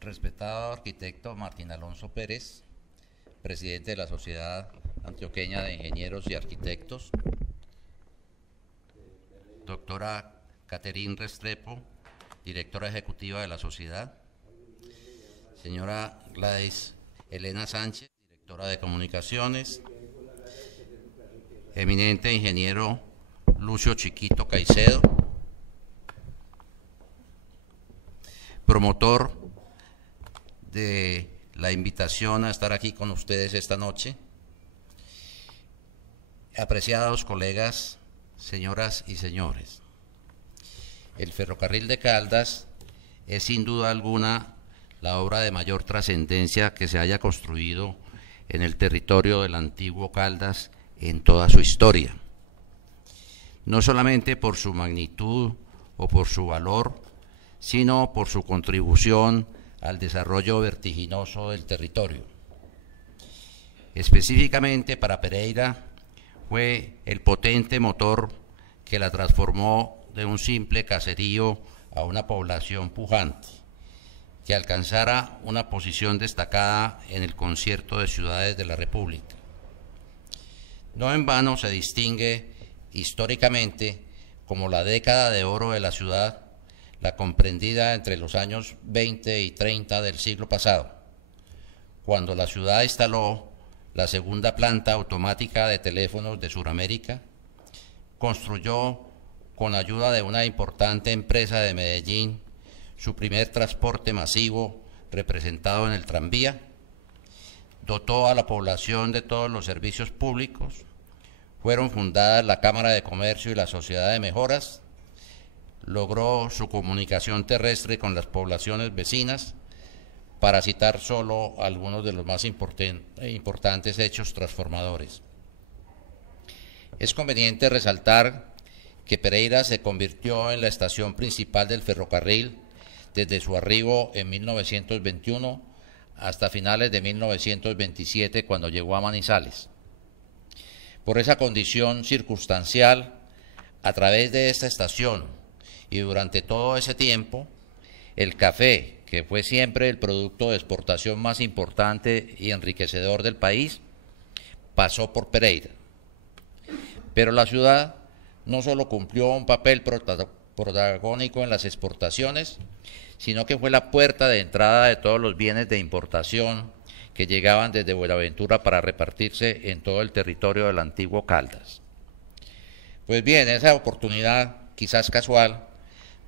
Respetado arquitecto Martín Alonso Pérez, presidente de la Sociedad Antioqueña de Ingenieros y Arquitectos, doctora Catherine Restrepo, directora ejecutiva de la sociedad, señora Gladys Elena Sánchez, directora de comunicaciones, eminente ingeniero Lucio Chiquito Caicedo, promotor de la invitación a estar aquí con ustedes esta noche, apreciados colegas, señoras y señores. El ferrocarril de Caldas es sin duda alguna la obra de mayor trascendencia que se haya construido en el territorio del antiguo Caldas en toda su historia. No solamente por su magnitud o por su valor, sino por su contribución al desarrollo vertiginoso del territorio. Específicamente para Pereira fue el potente motor que la transformó de un simple caserío a una población pujante, que alcanzara una posición destacada en el concierto de ciudades de la República. No en vano se distingue históricamente como la década de oro de la ciudad, la comprendida entre los años 20 y 30 del siglo pasado, cuando la ciudad instaló la segunda planta automática de teléfonos de Sudamérica, construyó con ayuda de una importante empresa de Medellín su primer transporte masivo representado en el tranvía, dotó a la población de todos los servicios públicos, fueron fundadas la Cámara de Comercio y la Sociedad de Mejoras, logró su comunicación terrestre con las poblaciones vecinas, para citar solo algunos de los más importantes hechos transformadores. Es conveniente resaltar que Pereira se convirtió en la estación principal del ferrocarril desde su arribo en 1921 hasta finales de 1927, cuando llegó a Manizales. Por esa condición circunstancial, a través de esta estación y durante todo ese tiempo, el café, que fue siempre el producto de exportación más importante y enriquecedor del país, pasó por Pereira. Pero la ciudad no solo cumplió un papel protagónico en las exportaciones, sino que fue la puerta de entrada de todos los bienes de importación que llegaban desde Buenaventura para repartirse en todo el territorio del antiguo Caldas. Pues bien, esa oportunidad, quizás casual,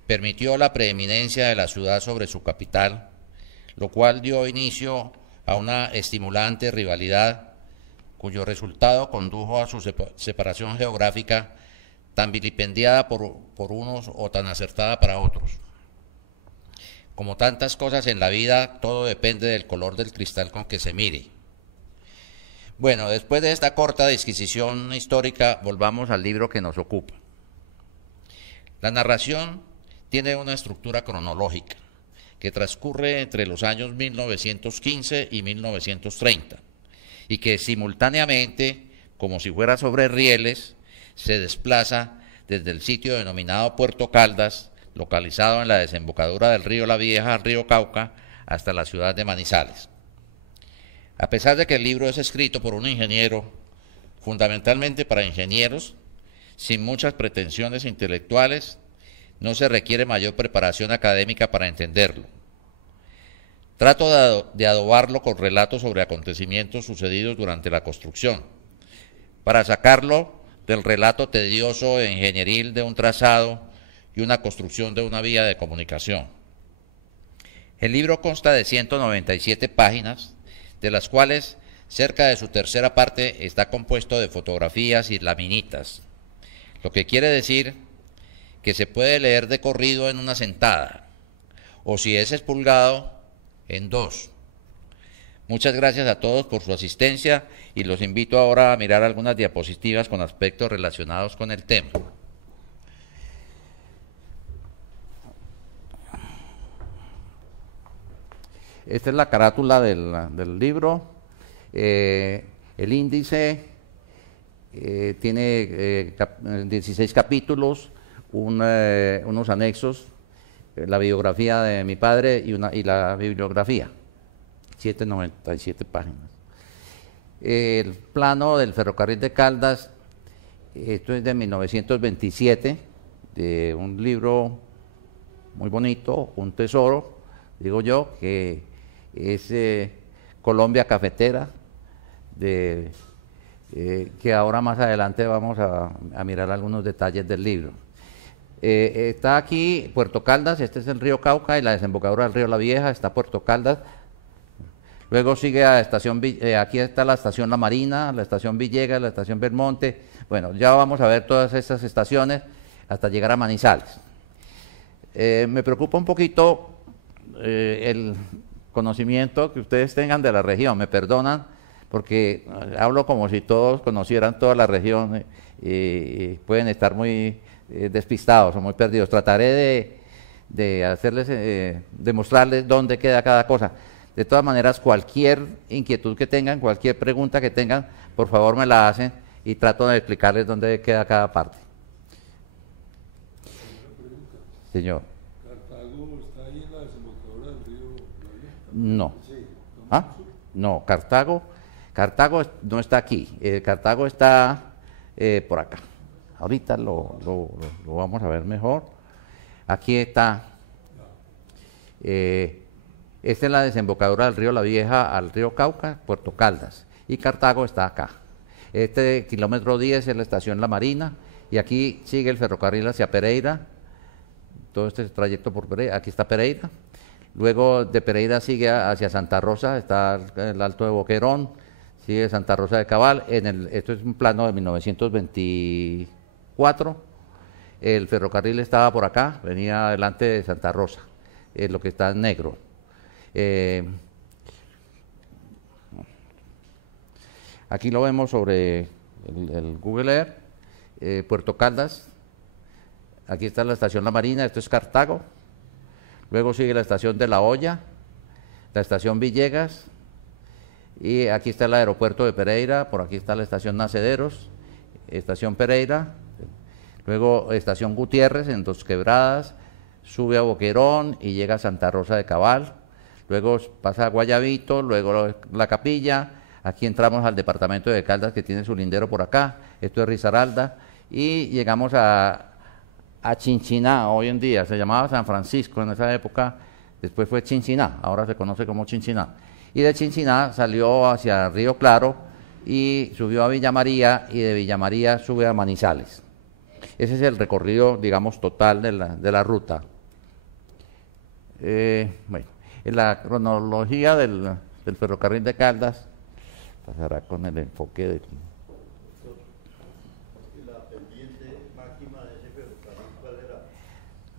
permitió la preeminencia de la ciudad sobre su capital, lo cual dio inicio a una estimulante rivalidad, cuyo resultado condujo a su separación geográfica, tan vilipendiada por unos o tan acertada para otros. Como tantas cosas en la vida, todo depende del color del cristal con que se mire. Bueno, después de esta corta disquisición histórica, volvamos al libro que nos ocupa. La narración tiene una estructura cronológica que transcurre entre los años 1915 y 1930 y que simultáneamente, como si fuera sobre rieles, se desplaza desde el sitio denominado Puerto Caldas, localizado en la desembocadura del río La Vieja al río Cauca, hasta la ciudad de Manizales. A pesar de que el libro es escrito por un ingeniero, fundamentalmente para ingenieros, sin muchas pretensiones intelectuales, no se requiere mayor preparación académica para entenderlo. Trato de adobarlo con relatos sobre acontecimientos sucedidos durante la construcción, para sacarlo del relato tedioso e ingenieril de un trazado y una construcción de una vía de comunicación. El libro consta de 197 páginas, de las cuales cerca de su tercera parte está compuesto de fotografías y laminitas, lo que quiere decir que se puede leer de corrido en una sentada, o si es expurgado, en dos. Muchas gracias a todos por su asistencia y los invito ahora a mirar algunas diapositivas con aspectos relacionados con el tema. Esta es la carátula del libro. El índice tiene 16 capítulos, unos anexos la biografía de mi padre y la bibliografía, 797 páginas. El plano del ferrocarril de Caldas, esto es de 1927, de un libro muy bonito, un tesoro, digo yo, que es Colombia Cafetera, que ahora más adelante vamos a mirar algunos detalles del libro. Está aquí Puerto Caldas, este es el río Cauca y la desembocadura del río La Vieja, está Puerto Caldas. Luego sigue a estación, aquí está la estación La Marina, la estación Villegas, la estación Belmonte. Bueno, ya vamos a ver todas estas estaciones hasta llegar a Manizales. Me preocupa un poquito el conocimiento que ustedes tengan de la región, me perdonan, porque hablo como si todos conocieran toda la región y pueden estar muy despistados o muy perdidos. Trataré de hacerles, demostrarles dónde queda cada cosa. De todas maneras, cualquier inquietud que tengan, cualquier pregunta que tengan, por favor me la hacen y trato de explicarles dónde queda cada parte. Señor. ¿Cartago está ahí en la desembocadura del río La Vieja? No. Sí. ¿Ah? No, Cartago no está aquí. Cartago está por acá. Ahorita lo vamos a ver mejor. Aquí está. Esta es la desembocadura del río La Vieja al río Cauca, Puerto Caldas. Y Cartago está acá. Este kilómetro 10 es la estación La Marina. Y aquí sigue el ferrocarril hacia Pereira. Todo este trayecto por Pereira. Aquí está Pereira. Luego de Pereira sigue hacia Santa Rosa, está el Alto de Boquerón, sigue Santa Rosa de Cabal. Esto es un plano de 1924. El ferrocarril estaba por acá, venía delante de Santa Rosa, lo que está en negro. Aquí lo vemos sobre el Google Earth, Puerto Caldas. Aquí está la estación La Marina, esto es Cartago. Luego sigue la estación de La Hoya, la estación Villegas, y aquí está el aeropuerto de Pereira, por aquí está la estación Nacederos, estación Pereira, luego estación Gutiérrez en Dos Quebradas, sube a Boquerón y llega a Santa Rosa de Cabal, luego pasa a Guayabito, luego La Capilla, aquí entramos al departamento de Caldas que tiene su lindero por acá, esto es Risaralda, y llegamos a Chinchiná, hoy en día, se llamaba San Francisco en esa época, después fue Chinchiná, ahora se conoce como Chinchiná. Y de Chinchiná salió hacia Río Claro y subió a Villa María y de Villa María sube a Manizales. Ese es el recorrido, digamos, total de la ruta. Bueno, en la cronología del ferrocarril de Caldas, pasará con el enfoque de...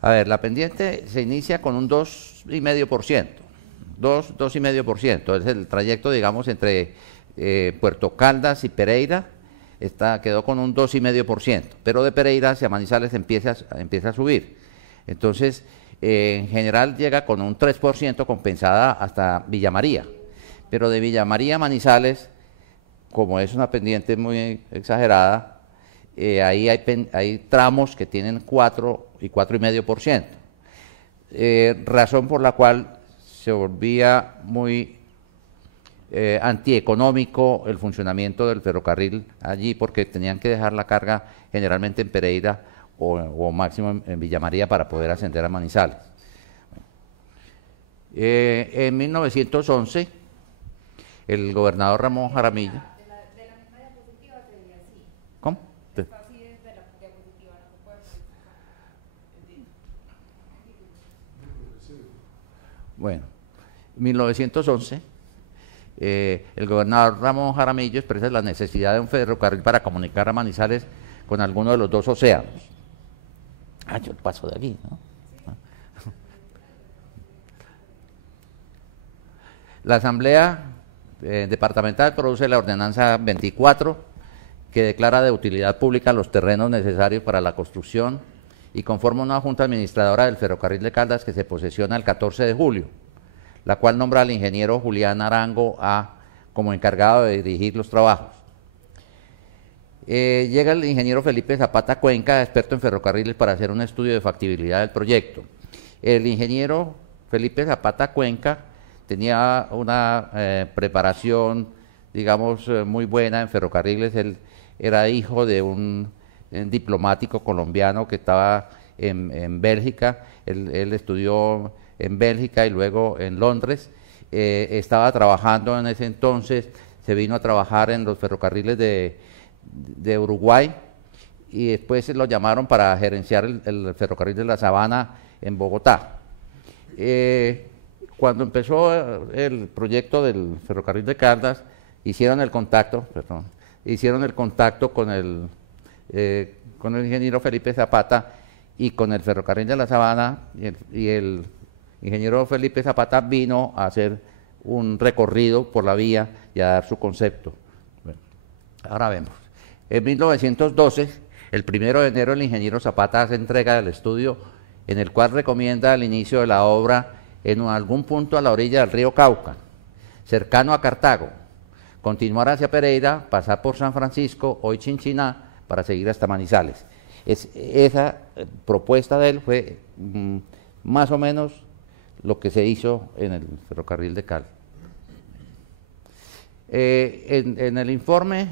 A ver, la pendiente se inicia con un 2,5%, 2,5%, es el trayecto, digamos, entre Puerto Caldas y Pereira, quedó con un 2,5%, pero de Pereira hacia Manizales empieza a subir. Entonces, en general llega con un 3% compensada hasta Villa María, pero de Villa María a Manizales, como es una pendiente muy exagerada, ahí hay tramos que tienen 4 y 4,5%, razón por la cual se volvía muy antieconómico el funcionamiento del ferrocarril allí, porque tenían que dejar la carga generalmente en Pereira o máximo en Villa María para poder ascender a Manizales. En 1911, el gobernador Ramón Jaramillo... ¿Cómo? Bueno, en 1911, el gobernador Ramón Jaramillo expresa la necesidad de un ferrocarril para comunicar a Manizales con alguno de los dos océanos. Yo paso de aquí, ¿no? La Asamblea Departamental produce la Ordenanza 24, que declara de utilidad pública los terrenos necesarios para la construcción y conforma una junta administradora del ferrocarril de Caldas que se posesiona el 14 de julio, la cual nombra al ingeniero Julián Arango como encargado de dirigir los trabajos. Llega el ingeniero Felipe Zapata Cuenca, experto en ferrocarriles, para hacer un estudio de factibilidad del proyecto. El ingeniero Felipe Zapata Cuenca tenía una preparación, digamos, muy buena en ferrocarriles. Él era hijo de un diplomático colombiano que estaba en Bélgica. Él estudió en Bélgica y luego en Londres. Estaba trabajando en ese entonces, se vino a trabajar en los ferrocarriles de Uruguay y después lo llamaron para gerenciar el ferrocarril de la Sabana en Bogotá. Cuando empezó el proyecto del ferrocarril de Caldas, hicieron el contacto con el ingeniero Felipe Zapata y con el ferrocarril de la Sabana, y el ingeniero Felipe Zapata vino a hacer un recorrido por la vía y a dar su concepto. Bueno, ahora vemos. En 1912, el 1 de enero, el ingeniero Zapata hace entrega del estudio en el cual recomienda el inicio de la obra en algún punto a la orilla del río Cauca, cercano a Cartago, continuar hacia Pereira, pasar por San Francisco, hoy Chinchiná, para seguir hasta Manizales. Esa propuesta de él fue más o menos lo que se hizo en el ferrocarril de Cali. En el informe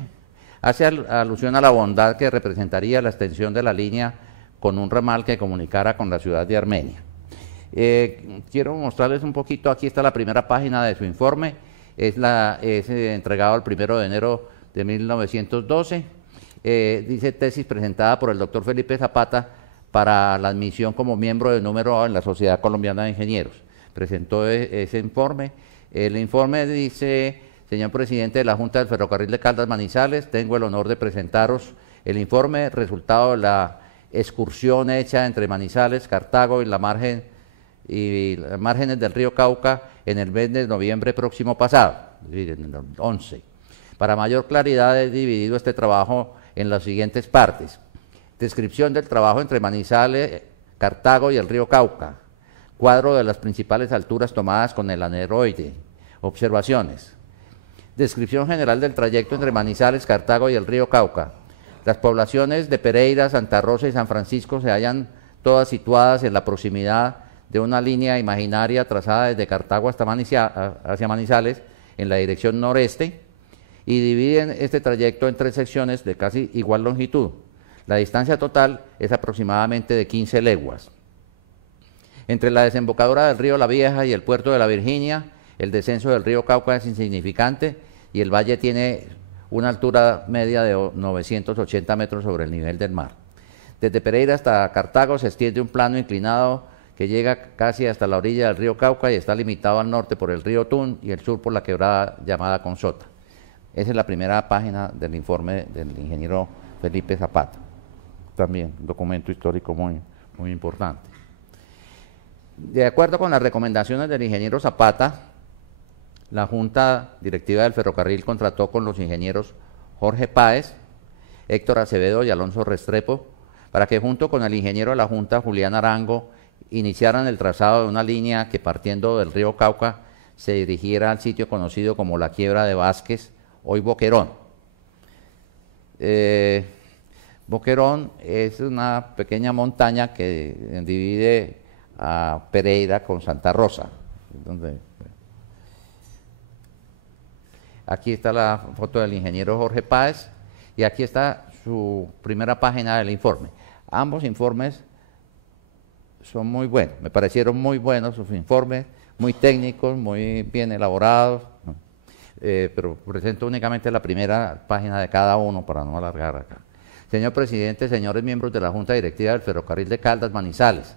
hace alusión a la bondad que representaría la extensión de la línea con un ramal que comunicara con la ciudad de Armenia. Quiero mostrarles un poquito, aquí está la primera página de su informe, es entregado el 1 de enero de 1912, dice tesis presentada por el doctor Felipe Zapata para la admisión como miembro de número en la Sociedad Colombiana de Ingenieros. Presentó ese informe. El informe dice: señor presidente de la Junta del Ferrocarril de Caldas Manizales, tengo el honor de presentaros el informe resultado de la excursión hecha entre Manizales, Cartago y las márgenes del río Cauca en el mes de noviembre próximo pasado, en el 11. Para mayor claridad he dividido este trabajo en las siguientes partes: descripción del trabajo entre Manizales, Cartago y el río Cauca, cuadro de las principales alturas tomadas con el aneroide, observaciones, descripción general del trayecto entre Manizales, Cartago y el río Cauca. Las poblaciones de Pereira, Santa Rosa y San Francisco se hallan todas situadas en la proximidad de una línea imaginaria trazada desde Cartago hasta hacia Manizales en la dirección noreste, y dividen este trayecto en 3 secciones de casi igual longitud. La distancia total es aproximadamente de 15 leguas. Entre la desembocadura del río La Vieja y el puerto de la Virginia, el descenso del río Cauca es insignificante y el valle tiene una altura media de 980 metros sobre el nivel del mar. Desde Pereira hasta Cartago se extiende un plano inclinado que llega casi hasta la orilla del río Cauca y está limitado al norte por el río Tun y el sur por la quebrada llamada Consota. Esa es la primera página del informe del ingeniero Felipe Zapata. También un documento histórico muy importante. De acuerdo con las recomendaciones del ingeniero Zapata, la Junta Directiva del Ferrocarril contrató con los ingenieros Jorge Páez, Héctor Acevedo y Alonso Restrepo para que junto con el ingeniero de la Junta, Julián Arango, iniciaran el trazado de una línea que partiendo del río Cauca se dirigiera al sitio conocido como la Quiebra de Vázquez, hoy Boquerón. Boquerón es una pequeña montaña que divide a Pereira con Santa Rosa. Aquí está la foto del ingeniero Jorge Páez y aquí está su primera página del informe. Ambos informes son muy buenos, me parecieron muy buenos sus informes, muy técnicos, muy bien elaborados, pero presento únicamente la primera página de cada uno para no alargar acá. Señor presidente, señores miembros de la Junta Directiva del Ferrocarril de Caldas Manizales,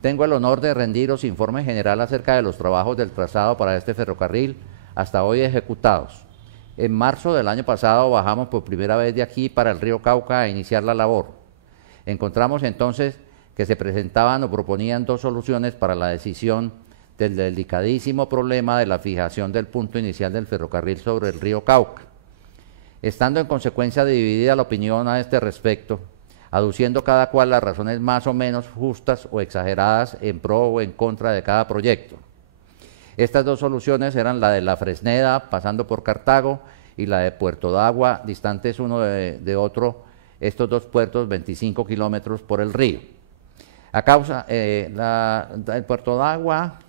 tengo el honor de rendiros informe general acerca de los trabajos del trazado para este ferrocarril hasta hoy ejecutados. En marzo del año pasado bajamos por primera vez de aquí para el río Cauca a iniciar la labor. Encontramos entonces que se presentaban o proponían 2 soluciones para la decisión del delicadísimo problema de la fijación del punto inicial del ferrocarril sobre el río Cauca. Estando en consecuencia dividida la opinión a este respecto, aduciendo cada cual las razones más o menos justas o exageradas en pro o en contra de cada proyecto. Estas 2 soluciones eran la de La Fresneda, pasando por Cartago, y la de Puerto Dagua, distantes uno de otro, estos 2 puertos 25 kilómetros por el río. A causa, el Puerto de Agua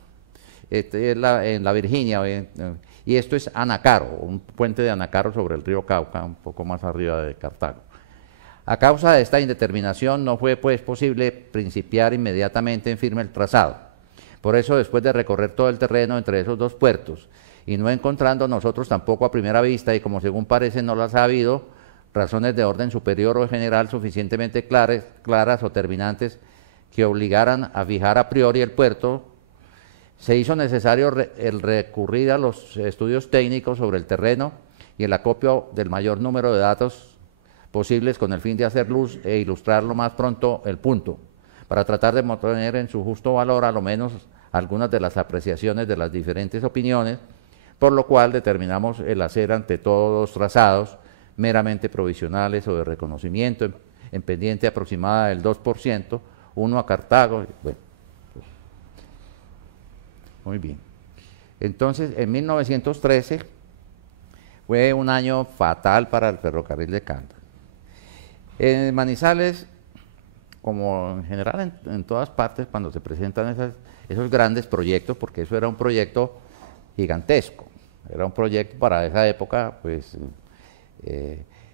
en la Virginia, y esto es Anacaro, un puente de Anacaro sobre el río Cauca, un poco más arriba de Cartago. A causa de esta indeterminación no fue pues posible principiar inmediatamente en firme el trazado. Por eso, después de recorrer todo el terreno entre esos dos puertos, y no encontrando nosotros tampoco a primera vista, y como según parece no las ha habido, razones de orden superior o general suficientemente claras o terminantes que obligaran a fijar a priori el puerto, se hizo necesario el recurrir a los estudios técnicos sobre el terreno y el acopio del mayor número de datos posibles con el fin de hacer luz e ilustrar lo más pronto el punto, para tratar de mantener en su justo valor a lo menos algunas de las apreciaciones de las diferentes opiniones, por lo cual determinamos el hacer ante todos trazados meramente provisionales o de reconocimiento en pendiente aproximada del 2%, uno a Cartago. Bueno, muy bien. Entonces, en 1913 fue un año fatal para el ferrocarril de Caldas. En Manizales, como en general en todas partes, cuando se presentan esos grandes proyectos, porque eso era un proyecto gigantesco, era un proyecto para esa época, pues,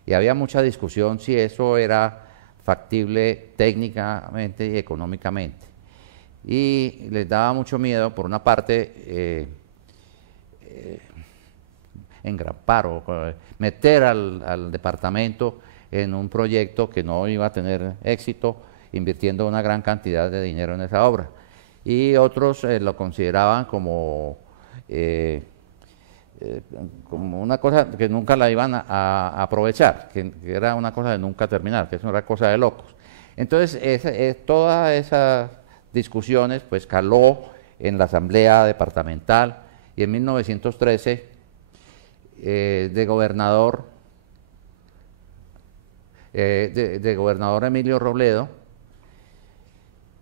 y había mucha discusión si eso era factible técnicamente y económicamente. Y les daba mucho miedo, por una parte, engrampar o meter al departamento en un proyecto que no iba a tener éxito, invirtiendo una gran cantidad de dinero en esa obra. Y otros lo consideraban como una cosa que nunca la iban a aprovechar, que era una cosa de nunca terminar, que eso era cosa de locos. Entonces, todas esas discusiones pues caló en la Asamblea Departamental, y en 1913 de gobernador Emilio Robledo,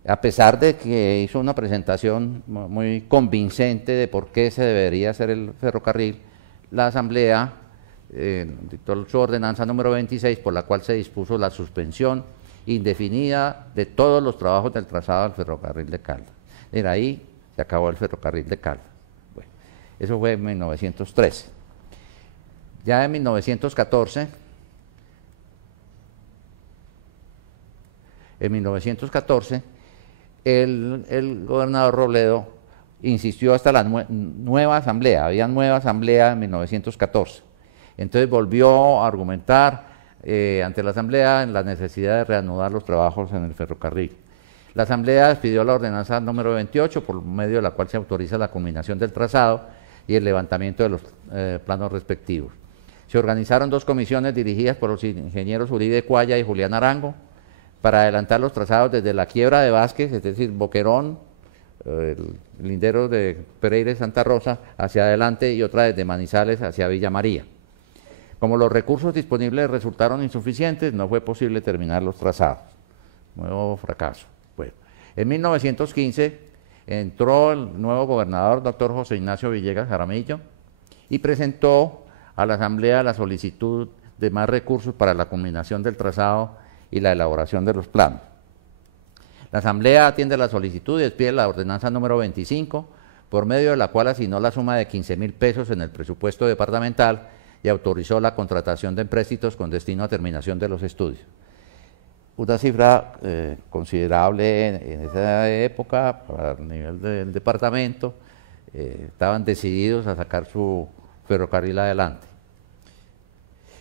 a pesar de que hizo una presentación muy convincente de por qué se debería hacer el ferrocarril, la Asamblea dictó su ordenanza número 26, por la cual se dispuso la suspensión indefinida de todos los trabajos del trazado del ferrocarril de Caldas. Era ahí se acabó el ferrocarril de Caldas. Bueno, eso fue en 1913. Ya en 1914, el gobernador Robledo insistió hasta la nueva asamblea, había nueva asamblea en 1914. Entonces volvió a argumentar ante la asamblea en la necesidad de reanudar los trabajos en el ferrocarril. La asamblea expidió la ordenanza número 28, por medio de la cual se autoriza la culminación del trazado y el levantamiento de los planos respectivos. Se organizaron dos comisiones dirigidas por los ingenieros Uribe Cuaya y Julián Arango para adelantar los trazados desde la quiebra de Vázquez, es decir, Boquerón, el lindero de Pereira y Santa Rosa, hacia adelante, y otra desde Manizales hacia Villa María. Como los recursos disponibles resultaron insuficientes, no fue posible terminar los trazados. Nuevo fracaso. Bueno, en 1915 entró el nuevo gobernador, doctor José Ignacio Villegas Jaramillo, y presentó a la Asamblea la solicitud de más recursos para la culminación del trazado y la elaboración de los planos. La Asamblea atiende la solicitud y expide la ordenanza número 25, por medio de la cual asignó la suma de 15.000 pesos en el presupuesto departamental y autorizó la contratación de empréstitos con destino a terminación de los estudios. Una cifra considerable en esa época para el nivel del departamento. Estaban decididos a sacar su ferrocarril adelante.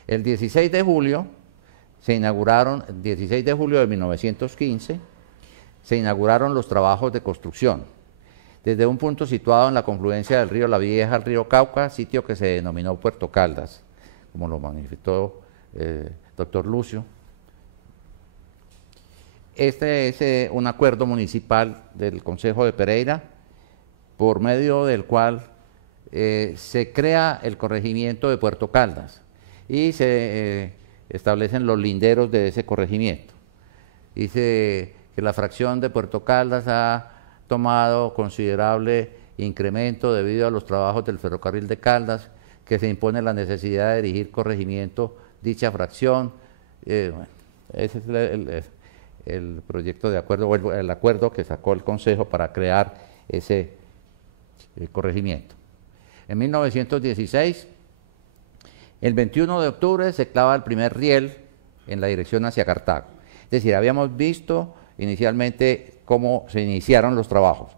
El 16 de julio se inauguraron, el 16 de julio de 1915, se inauguraron los trabajos de construcción, desde un punto situado en la confluencia del río La Vieja al río Cauca, sitio que se denominó Puerto Caldas, como lo manifestó el doctor Lucio. Este es un acuerdo municipal del Concejo de Pereira, por medio del cual se crea el corregimiento de Puerto Caldas y se establecen los linderos de ese corregimiento. Dice que la fracción de Puerto Caldas ha tomado considerable incremento debido a los trabajos del ferrocarril de Caldas, que se impone la necesidad de dirigir corregimiento dicha fracción. Bueno, ese es el proyecto de acuerdo, o el acuerdo que sacó el Consejo para crear ese corregimiento. En 1916, el 21 de octubre se clava el primer riel en la dirección hacia Cartago. Es decir, habíamos visto inicialmente cómo se iniciaron los trabajos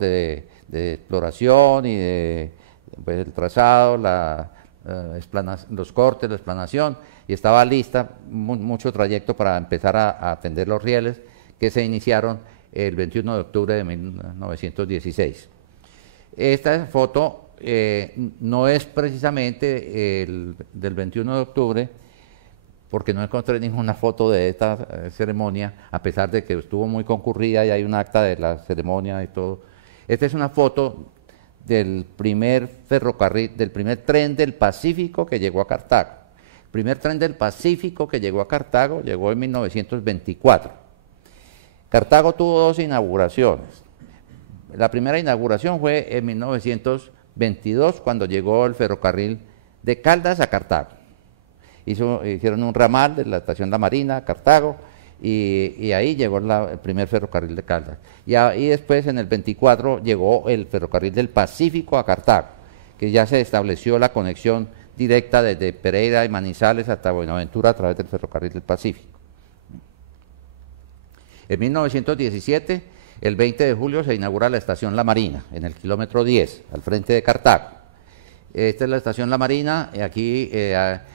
de exploración y de pues, el trazado, los cortes, la explanación, y estaba lista mucho trayecto para empezar a atender los rieles que se iniciaron el 21 de octubre de 1916. Esta foto no es precisamente del 21 de octubre, porque no encontré ninguna foto de esta ceremonia, a pesar de que estuvo muy concurrida y hay un acta de la ceremonia y todo. Esta es una foto del primer ferrocarril, del primer tren del Pacífico que llegó a Cartago. El primer tren del Pacífico que llegó a Cartago llegó en 1924. Cartago tuvo dos inauguraciones. La primera inauguración fue en 1922, cuando llegó el ferrocarril de Caldas a Cartago. Hicieron un ramal de la estación La Marina a Cartago, y ahí llegó el primer ferrocarril de Caldas. Y después, en el 24, llegó el ferrocarril del Pacífico a Cartago, que ya se estableció la conexión directa desde Pereira y Manizales hasta Buenaventura a través del ferrocarril del Pacífico. En 1917, el 20 de julio, se inaugura la estación La Marina, en el kilómetro 10, al frente de Cartago. Esta es la estación La Marina, y aquí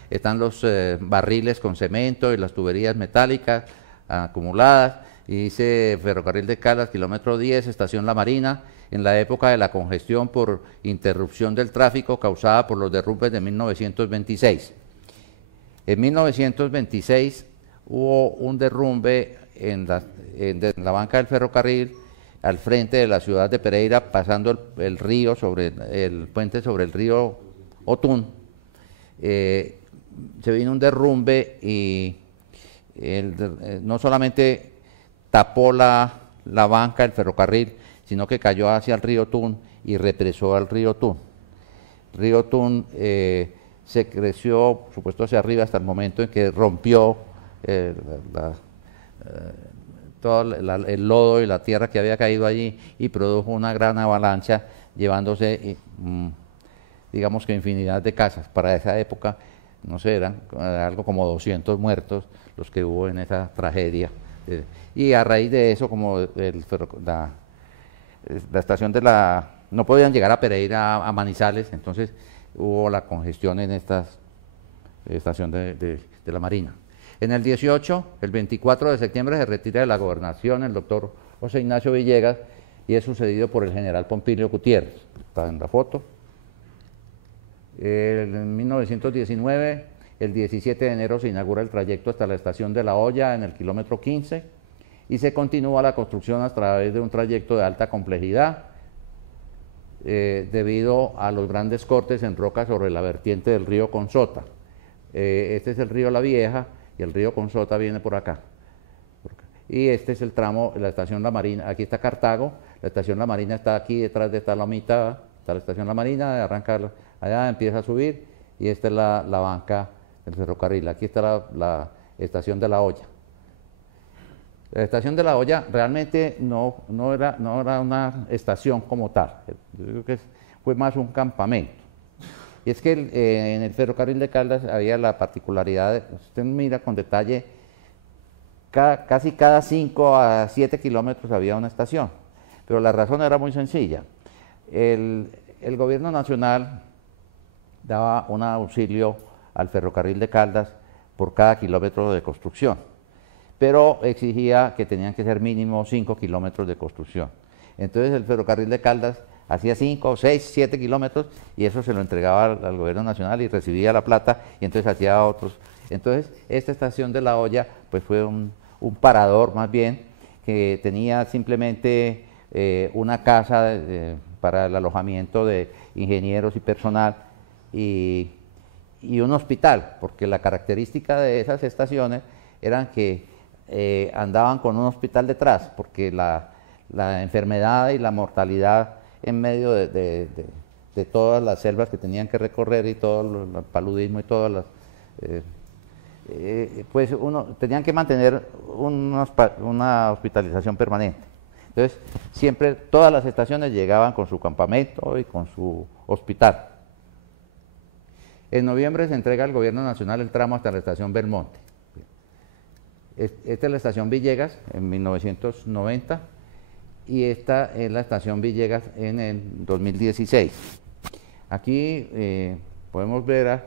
están los barriles con cemento y las tuberías metálicas acumuladas, y dice Ferrocarril de Caldas, kilómetro 10, estación La Marina, en la época de la congestión por interrupción del tráfico causada por los derrumbes de 1926. En 1926 hubo un derrumbe en la banca del ferrocarril, al frente de la ciudad de Pereira, pasando el río el puente sobre el río Otún. Se vino un derrumbe y no solamente tapó la banca del ferrocarril, sino que cayó hacia el río Otún y represó al río Otún. El río Otún se creció, por supuesto, hacia arriba hasta el momento en que rompió todo el lodo y la tierra que había caído allí, y produjo una gran avalancha, llevándose, digamos que infinidad de casas. Para esa época, no sé, eran algo como 200 muertos los que hubo en esa tragedia. Y a raíz de eso, como la estación no podían llegar a Pereira, a Manizales, entonces hubo la congestión en esta estación de la Marina. En el 18, el 24 de septiembre, se retira de la gobernación el doctor José Ignacio Villegas, y es sucedido por el general Pompilio Gutiérrez. Está en la foto. En 1919, el 17 de enero, se inaugura el trayecto hasta la estación de La Hoya, en el kilómetro 15, y se continúa la construcción a través de un trayecto de alta complejidad, debido a los grandes cortes en roca sobre la vertiente del río Consota. Este es el río La Vieja, y el río Consota viene por acá. Y este es el tramo, la estación La Marina. Aquí está Cartago, la estación La Marina está aquí detrás de esta lomita, está la estación La Marina, arranca allá, empieza a subir, y esta es la banca del ferrocarril. Aquí está la estación de La Hoya. La estación de La Hoya realmente no era una estación como tal. Yo creo que fue más un campamento. Y es que en el ferrocarril de Caldas había la particularidad, usted mira con detalle, casi cada 5 a 7 kilómetros había una estación, pero la razón era muy sencilla. El gobierno nacional daba un auxilio al ferrocarril de Caldas por cada kilómetro de construcción, pero exigía que tenían que ser mínimo 5 kilómetros de construcción. Entonces el ferrocarril de Caldas hacía 5, 6, 7 kilómetros, y eso se lo entregaba al gobierno nacional y recibía la plata, y entonces hacía otros. Entonces esta estación de La Hoya pues fue un parador más bien, que tenía simplemente una casa para el alojamiento de ingenieros y personal, y un hospital, porque la característica de esas estaciones eran que andaban con un hospital detrás, porque la enfermedad y la mortalidad en medio de todas las selvas que tenían que recorrer, y todo el paludismo y todas las pues tenían que mantener una hospitalización permanente. Entonces, siempre todas las estaciones llegaban con su campamento y con su hospital. En noviembre se entrega al gobierno nacional el tramo hasta la estación Belmonte. Esta es la estación Villegas en 1990 y esta es la estación Villegas en el 2016. Aquí podemos ver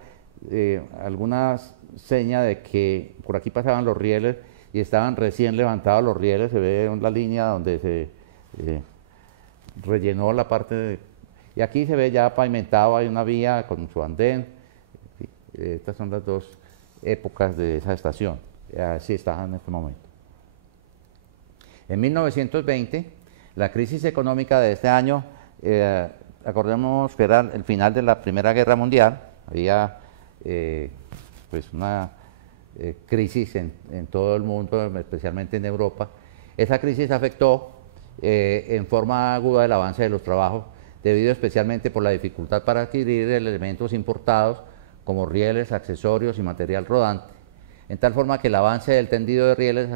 algunas señas de que por aquí pasaban los rieles y estaban recién levantados los rieles. Se ve la línea donde se rellenó la parte y aquí se ve ya pavimentado, hay una vía con su andén. Estas son las dos épocas de esa estación. Así está en este momento. En 1920, la crisis económica de este año, acordémonos que era el final de la Primera Guerra Mundial, había pues una crisis en todo el mundo, especialmente en Europa. Esa crisis afectó en forma aguda el avance de los trabajos, debido especialmente por la dificultad para adquirir elementos importados como rieles, accesorios y material rodante, en tal forma que el avance del tendido de rieles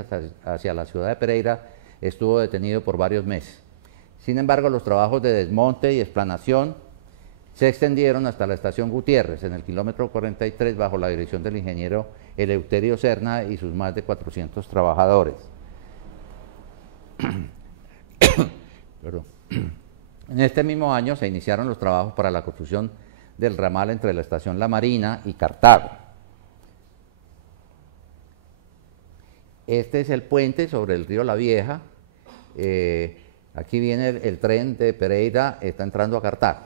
hacia la ciudad de Pereira estuvo detenido por varios meses. Sin embargo, los trabajos de desmonte y explanación se extendieron hasta la estación Gutiérrez, en el kilómetro 43, bajo la dirección del ingeniero Eleuterio Serna y sus más de 400 trabajadores. En este mismo año se iniciaron los trabajos para la construcción del ramal entre la estación La Marina y Cartago. Este es el puente sobre el río La Vieja. Aquí viene el tren de Pereira, está entrando a Cartago.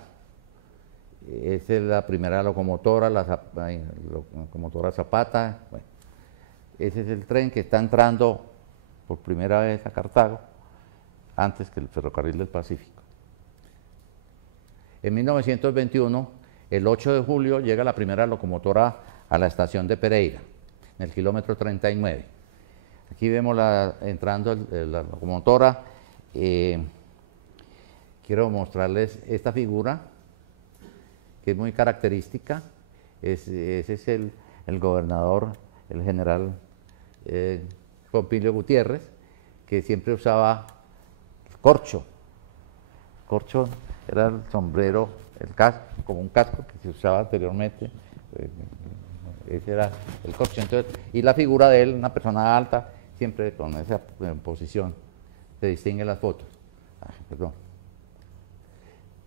Esta es la primera locomotora, la locomotora Zapata. Bueno, ese es el tren que está entrando por primera vez a Cartago, antes que el ferrocarril del Pacífico. En 1921, el 8 de julio, llega la primera locomotora a la estación de Pereira, en el kilómetro 39. Aquí vemos entrando la locomotora. Quiero mostrarles esta figura, que es muy característica. Ese es el gobernador, el general Pompilio Gutiérrez, que siempre usaba corcho. Corcho era el sombrero, el casco, como un casco que se usaba anteriormente. Ese era el corcho. Entonces, y la figura de él, una persona alta, siempre con esa posición, se distingue en las fotos. Perdón.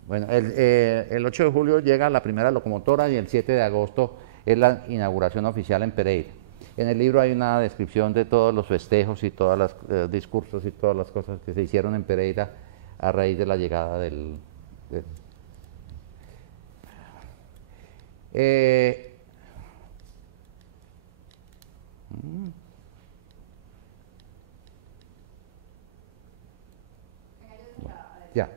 Bueno, el 8 de julio llega la primera locomotora y el 7 de agosto es la inauguración oficial en Pereira. En el libro hay una descripción de todos los festejos y todos los discursos y todas las cosas que se hicieron en Pereira a raíz de la llegada del ya.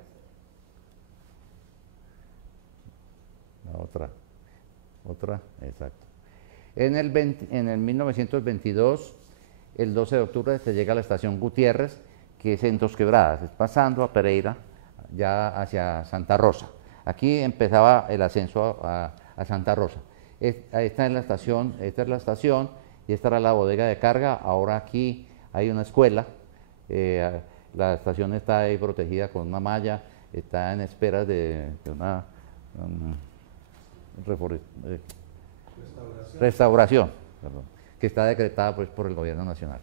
La otra, exacto. En el 1922, el 12 de octubre, se llega a la estación Gutiérrez, que es en Dos Quebradas, es pasando a Pereira, ya hacia Santa Rosa. Aquí empezaba el ascenso a Santa Rosa. Esta es la estación y esta era la bodega de carga. Ahora aquí hay una escuela. La estación está ahí protegida con una malla, está en espera de una restauración, perdón, que está decretada pues, por el gobierno nacional.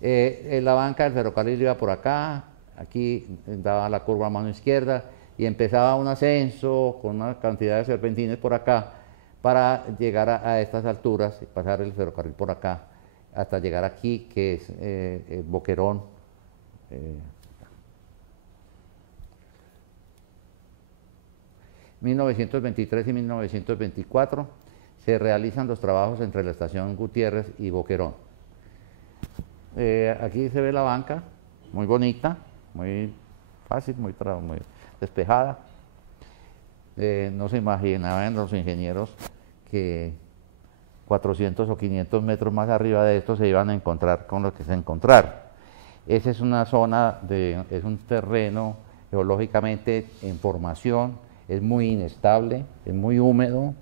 La banca del ferrocarril iba por acá, aquí daba la curva a mano izquierda y empezaba un ascenso con una cantidad de serpentines por acá para llegar a estas alturas y pasar el ferrocarril por acá hasta llegar aquí, que es el Boquerón. 1923 y 1924 se realizan los trabajos entre la estación Gutiérrez y Boquerón. Aquí se ve la banca, muy bonita, muy fácil, muy despejada. No se imaginaban los ingenieros que 400 o 500 metros más arriba de esto se iban a encontrar con lo que se encontraron. Esa es una zona, es un terreno geológicamente en formación, es muy inestable, es muy húmedo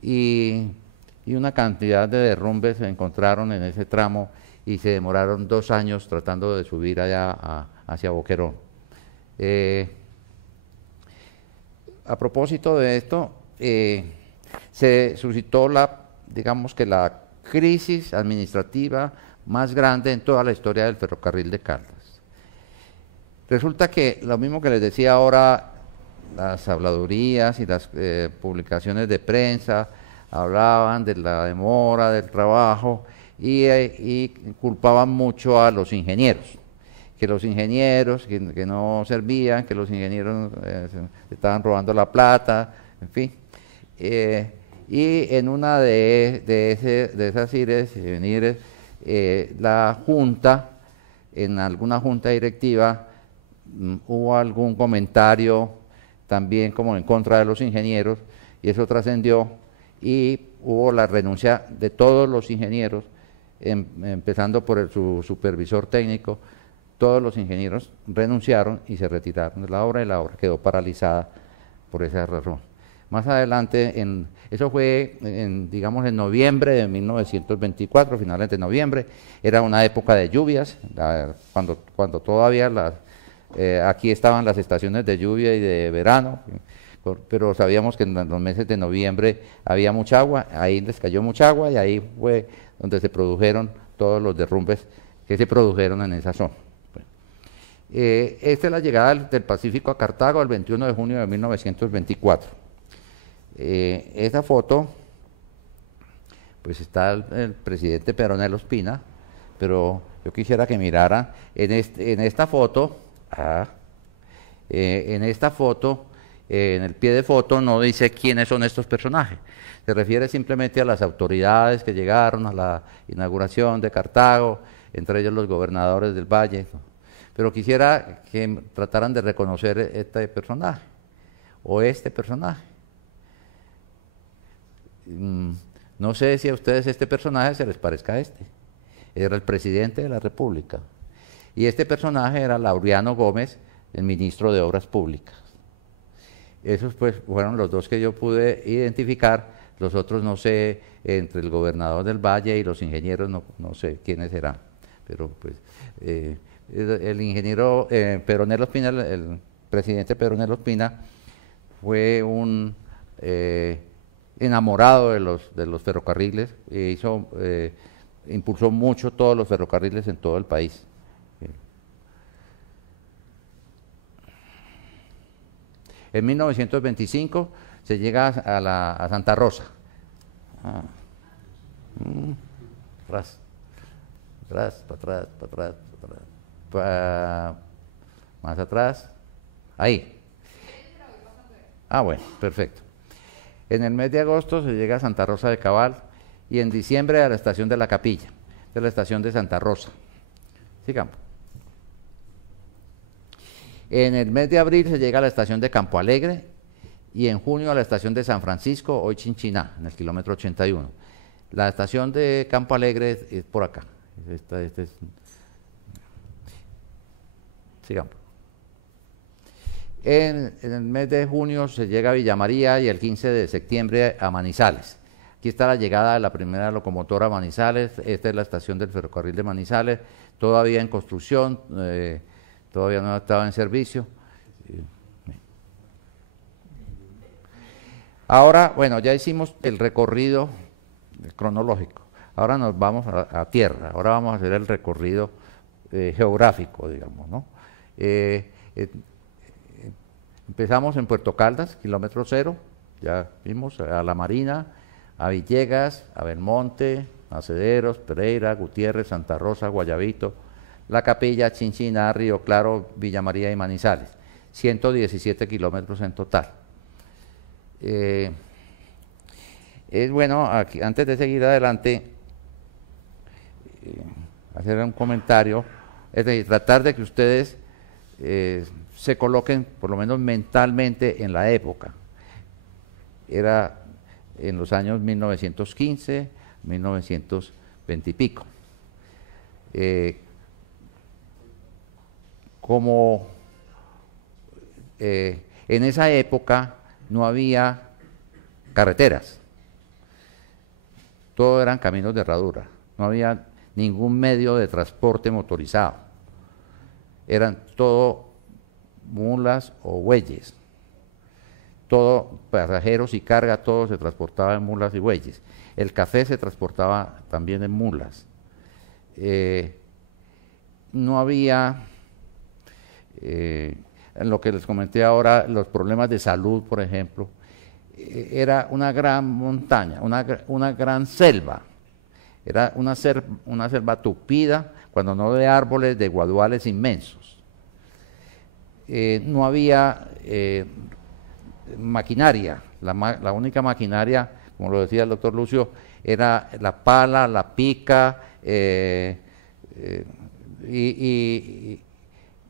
y y una cantidad de derrumbes se encontraron en ese tramo y se demoraron 2 años tratando de subir allá hacia Boquerón. A propósito de esto, se suscitó digamos que la crisis administrativa más grande en toda la historia del ferrocarril de Caldas. Resulta que lo mismo que les decía ahora, las habladurías y las publicaciones de prensa hablaban de la demora del trabajo y culpaban mucho a los ingenieros, que los ingenieros que no servían, que los ingenieros se estaban robando la plata, en fin. Y en una de esas ires y venires, la Junta, en alguna junta directiva, hubo algún comentario también como en contra de los ingenieros, y eso trascendió, y hubo la renuncia de todos los ingenieros, empezando por su supervisor técnico. Todos los ingenieros renunciaron y se retiraron de la obra, y la obra quedó paralizada por esa razón. Más adelante, eso fue, digamos, en noviembre de 1924, finales de noviembre, era una época de lluvias, cuando todavía aquí estaban las estaciones de lluvia y de verano, pero sabíamos que en los meses de noviembre había mucha agua, ahí les cayó mucha agua y ahí fue donde se produjeron todos los derrumbes que se produjeron en esa zona. Esta es la llegada del Pacífico a Cartago el 21 de junio de 1924. Esa foto, pues está el presidente Peronel Ospina, pero yo quisiera que miraran en esta foto, en el pie de foto no dice quiénes son estos personajes, se refiere simplemente a las autoridades que llegaron a la inauguración de Cartago, entre ellos los gobernadores del Valle, pero quisiera que trataran de reconocer este personaje, o este personaje. No sé si a ustedes este personaje se les parezca a este. Era el presidente de la República. Y este personaje era Laureano Gómez, el ministro de Obras Públicas. Esos pues fueron los dos que yo pude identificar. Los otros no sé, entre el gobernador del Valle y los ingenieros no sé quiénes eran. Pero pues el ingeniero Peronel Ospina, el presidente Peronel Ospina, fue un enamorado de los ferrocarriles, impulsó mucho todos los ferrocarriles en todo el país. En 1925 se llega a Santa Rosa. Atrás, para atrás, más atrás, ahí. Bueno, perfecto. En el mes de agosto se llega a Santa Rosa de Cabal y en diciembre a la estación de La Capilla, de la estación de Santa Rosa. Sigamos. En el mes de abril se llega a la estación de Campo Alegre y en junio a la estación de San Francisco, hoy Chinchiná, en el kilómetro 81. La estación de Campo Alegre es por acá. Sigamos. En el mes de junio se llega a Villa María y el 15 de septiembre a Manizales. Aquí está la llegada de la primera locomotora a Manizales. Esta es la estación del ferrocarril de Manizales, todavía en construcción, todavía no estaba en servicio. Ahora, bueno, ya hicimos el recorrido cronológico. Ahora nos vamos a tierra, ahora vamos a hacer el recorrido geográfico, digamos, ¿no? Empezamos en Puerto Caldas, kilómetro 0, ya vimos, a La Marina, a Villegas, a Belmonte, Macederos, Pereira, Gutiérrez, Santa Rosa, Guayabito, La Capilla, Chinchiná, Río Claro, Villa María y Manizales. 117 kilómetros en total. Es bueno, aquí, antes de seguir adelante, hacer un comentario, es decir, tratar de que ustedes se coloquen, por lo menos mentalmente, en la época. Era en los años 1915, 1920 y pico. Como en esa época no había carreteras, todo eran caminos de herradura, no había ningún medio de transporte motorizado, eran todo mulas o bueyes, todo pasajeros y carga, todo se transportaba en mulas y bueyes. El café se transportaba también en mulas. No había, en lo que les comenté ahora, los problemas de salud, por ejemplo, era una gran montaña, una gran selva, era una selva tupida, cuando no de árboles, de guaduales inmensos. No había maquinaria, la única maquinaria, como lo decía el doctor Lucio, era la pala, la pica y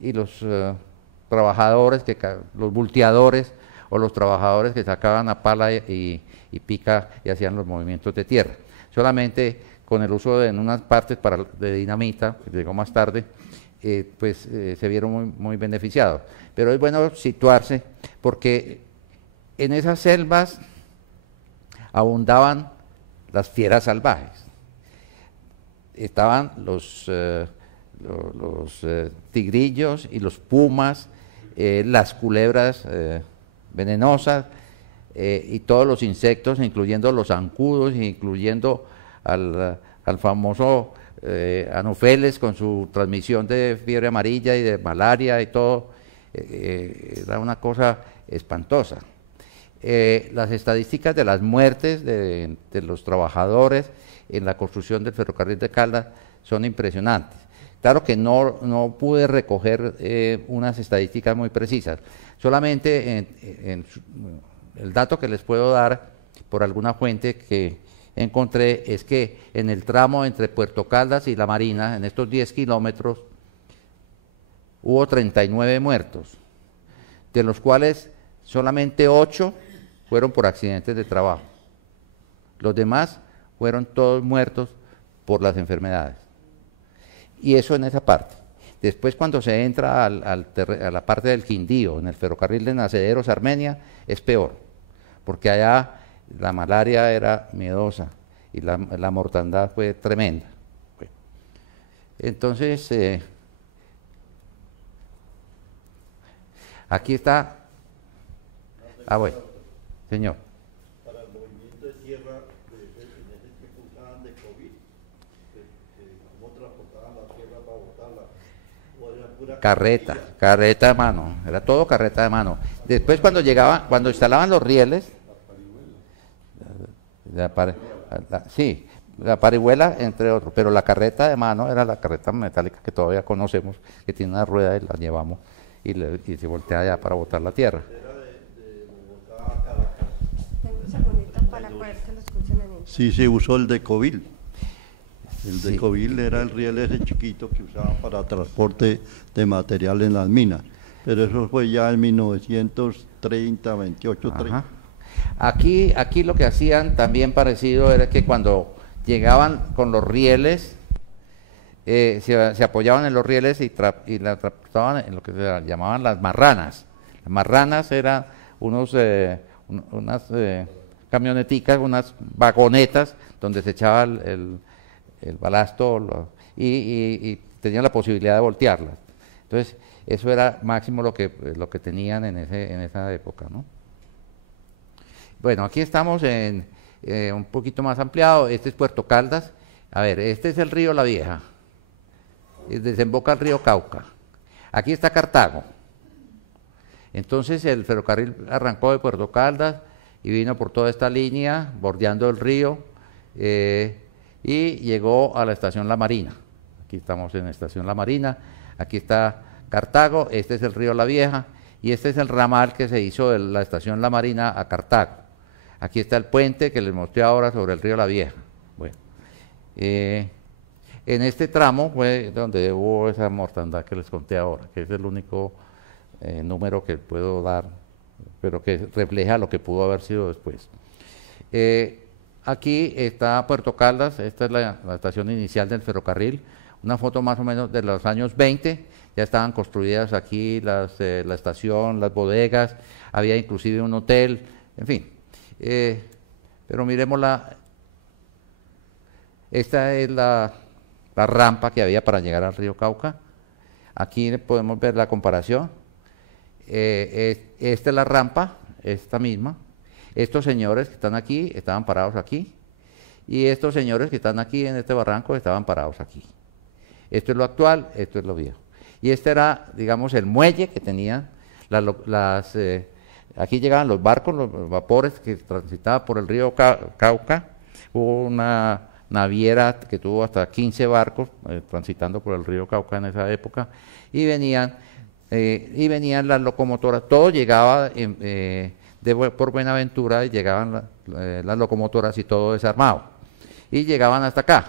los trabajadores, los volteadores o los trabajadores que sacaban la pala y pica y hacían los movimientos de tierra. Solamente con el uso de en unas partes de dinamita, que llegó más tarde, se vieron muy beneficiados. Pero es bueno situarse porque en esas selvas abundaban las fieras salvajes. Estaban los tigrillos y los pumas, las culebras venenosas y todos los insectos, incluyendo los zancudos, incluyendo al famoso Anopheles con su transmisión de fiebre amarilla y de malaria y todo. Era una cosa espantosa. Las estadísticas de las muertes de los trabajadores en la construcción del ferrocarril de Caldas son impresionantes. Claro que no pude recoger unas estadísticas muy precisas, solamente el dato que les puedo dar por alguna fuente que encontré es que en el tramo entre Puerto Caldas y La Marina, en estos 10 kilómetros, hubo 39 muertos, de los cuales solamente 8 fueron por accidentes de trabajo. Los demás fueron todos muertos por las enfermedades. Y eso en esa parte. Después, cuando se entra a la parte del Quindío, en el ferrocarril de Nacederos, Armenia, es peor, porque allá la malaria era miedosa y la mortandad fue tremenda. Bueno, entonces, aquí está. Bueno, señor. Para el movimiento de tierra, en ese tiempo usaban de COVID, ¿cómo transportaban la tierra para botarla? ¿O era pura Carreta de mano, era todo carreta de mano. Después cuando instalaban los rieles, la parihuela entre otros, pero la carreta de mano era la carreta metálica que todavía conocemos, que tiene una rueda y la llevamos y se voltea allá para botar la tierra. Tengo un segundito para poder que lo escuchen en el... Sí, se usó el de Covil. El Sí. de Covil era el riel ese chiquito que usaban para transporte de material en las minas. Pero eso fue ya en 1930, 28, 30. Ajá. Aquí lo que hacían también parecido era que cuando llegaban con los rieles, se apoyaban en los rieles y la transportaban en lo que se llamaban las marranas. Las marranas eran unas camioneticas, unas vagonetas donde se echaba el balasto y tenían la posibilidad de voltearlas. Entonces, eso era máximo lo que tenían en esa época, ¿no? Bueno, aquí estamos en un poquito más ampliado. Este es Puerto Caldas. A ver, este es el río La Vieja. Desemboca el río Cauca. Aquí está Cartago. Entonces el ferrocarril arrancó de Puerto Caldas y vino por toda esta línea, bordeando el río, y llegó a la estación La Marina. Aquí estamos en la estación La Marina. Aquí está Cartago. Este es el río La Vieja. Y este es el ramal que se hizo de la estación La Marina a Cartago. Aquí está el puente que les mostré ahora sobre el río La Vieja. Bueno, en este tramo fue donde hubo esa mortandad que les conté ahora, que es el único número que puedo dar, pero que refleja lo que pudo haber sido después. Aquí está Puerto Caldas, esta es la estación inicial del ferrocarril, una foto más o menos de los años 20, ya estaban construidas aquí la estación, las bodegas, había inclusive un hotel, en fin. Pero miremosla Esta es la rampa que había para llegar al río Cauca. Aquí podemos ver la comparación. Esta es la rampa, esta misma. Estos señores que están aquí estaban parados aquí. Y estos señores que están aquí en este barranco estaban parados aquí. Esto es lo actual, esto es lo viejo. Y este era, digamos, el muelle que tenían aquí llegaban los barcos, los vapores que transitaban por el río Cauca. Hubo una naviera que tuvo hasta 15 barcos transitando por el río Cauca en esa época, y venían las locomotoras. Todo llegaba por Buenaventura, y llegaban las locomotoras y todo desarmado, y llegaban hasta acá.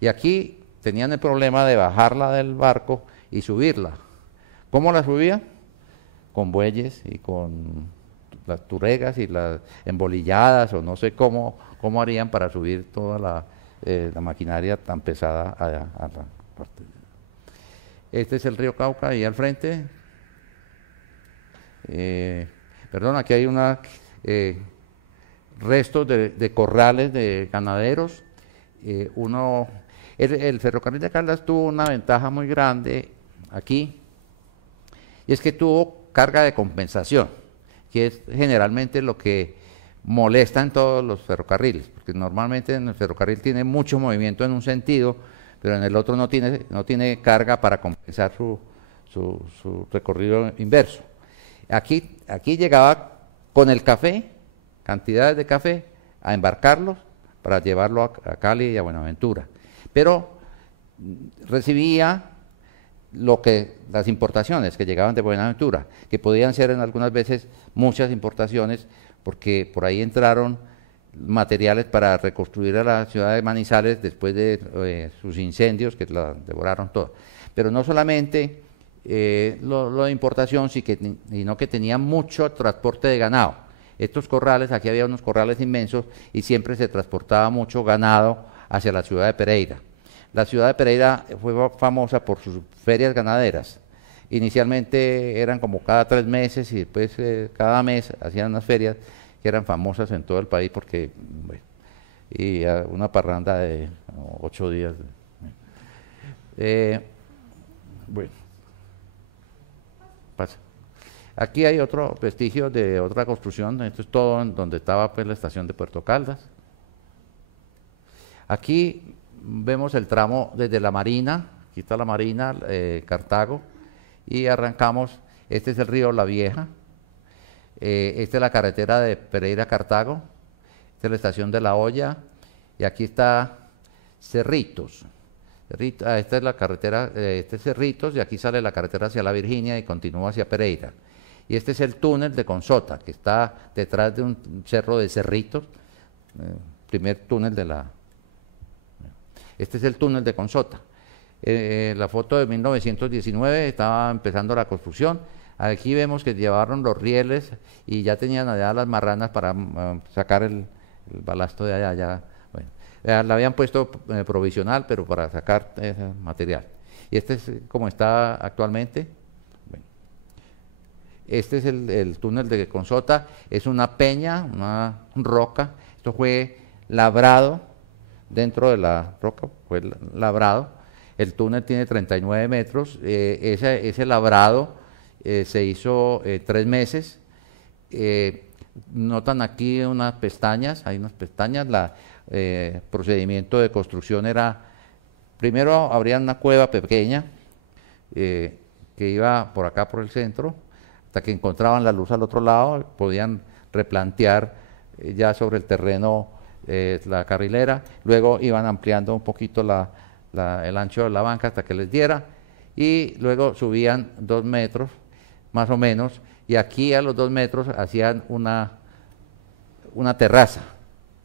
Y aquí tenían el problema de bajarla del barco y subirla. ¿Cómo la subían? Con bueyes y con las turregas y las embolilladas, o no sé cómo harían para subir toda la maquinaria tan pesada a la parte. Este es el río Cauca, ahí al frente. Perdón, aquí hay unos restos de corrales de ganaderos. El ferrocarril de Caldas tuvo una ventaja muy grande aquí, y es que tuvo carga de compensación, que es generalmente lo que molesta en todos los ferrocarriles, porque normalmente en el ferrocarril tiene mucho movimiento en un sentido, pero en el otro no tiene carga para compensar su recorrido inverso. Aquí llegaba con el café, cantidades de café, a embarcarlos para llevarlo a Cali y a Buenaventura, pero recibía las importaciones que llegaban de Buenaventura, que podían ser en algunas veces muchas importaciones, porque por ahí entraron materiales para reconstruir a la ciudad de Manizales después de sus incendios que la devoraron toda. Pero no solamente lo de importación, sino que tenía mucho transporte de ganado. Estos corrales, aquí había unos corrales inmensos, y siempre se transportaba mucho ganado hacia la ciudad de Pereira. La ciudad de Pereira fue famosa por sus ferias ganaderas. Inicialmente eran como cada 3 meses, y después cada mes hacían unas ferias que eran famosas en todo el país, porque, bueno, y una parranda de 8 días. Bueno, pasa. Aquí hay otro vestigio de otra construcción. Esto es todo en donde estaba, pues, la estación de Puerto Caldas. Aquí vemos el tramo desde la Marina, aquí está la Marina, Cartago, y arrancamos. Este es el río La Vieja, esta es la carretera de Pereira-Cartago, esta es la estación de La Hoya, y aquí está Cerritos. Esta es la carretera, este es Cerritos, y aquí sale la carretera hacia la Virginia y continúa hacia Pereira. Y este es el túnel de Consota, que está detrás de un cerro de Cerritos, primer túnel de la... Este es el túnel de Consota. La foto de 1919, estaba empezando la construcción. Aquí vemos que llevaron los rieles y ya tenían allá las marranas para sacar el balasto de allá. Bueno, la habían puesto provisional, pero para sacar ese material. Y este es como está actualmente. Bueno, este es el túnel de Consota. Es una peña, una roca. Esto fue labrado. Dentro de la roca fue labrado. El túnel tiene 39 metros. Ese labrado se hizo 3 meses. Notan aquí unas pestañas, hay unas pestañas. El procedimiento de construcción era, primero abrían una cueva pequeña que iba por acá por el centro, hasta que encontraban la luz al otro lado, podían replantear ya sobre el terreno la carrilera. Luego iban ampliando un poquito el ancho de la banca hasta que les diera, y luego subían 2 metros más o menos, y aquí a los 2 metros hacían una terraza,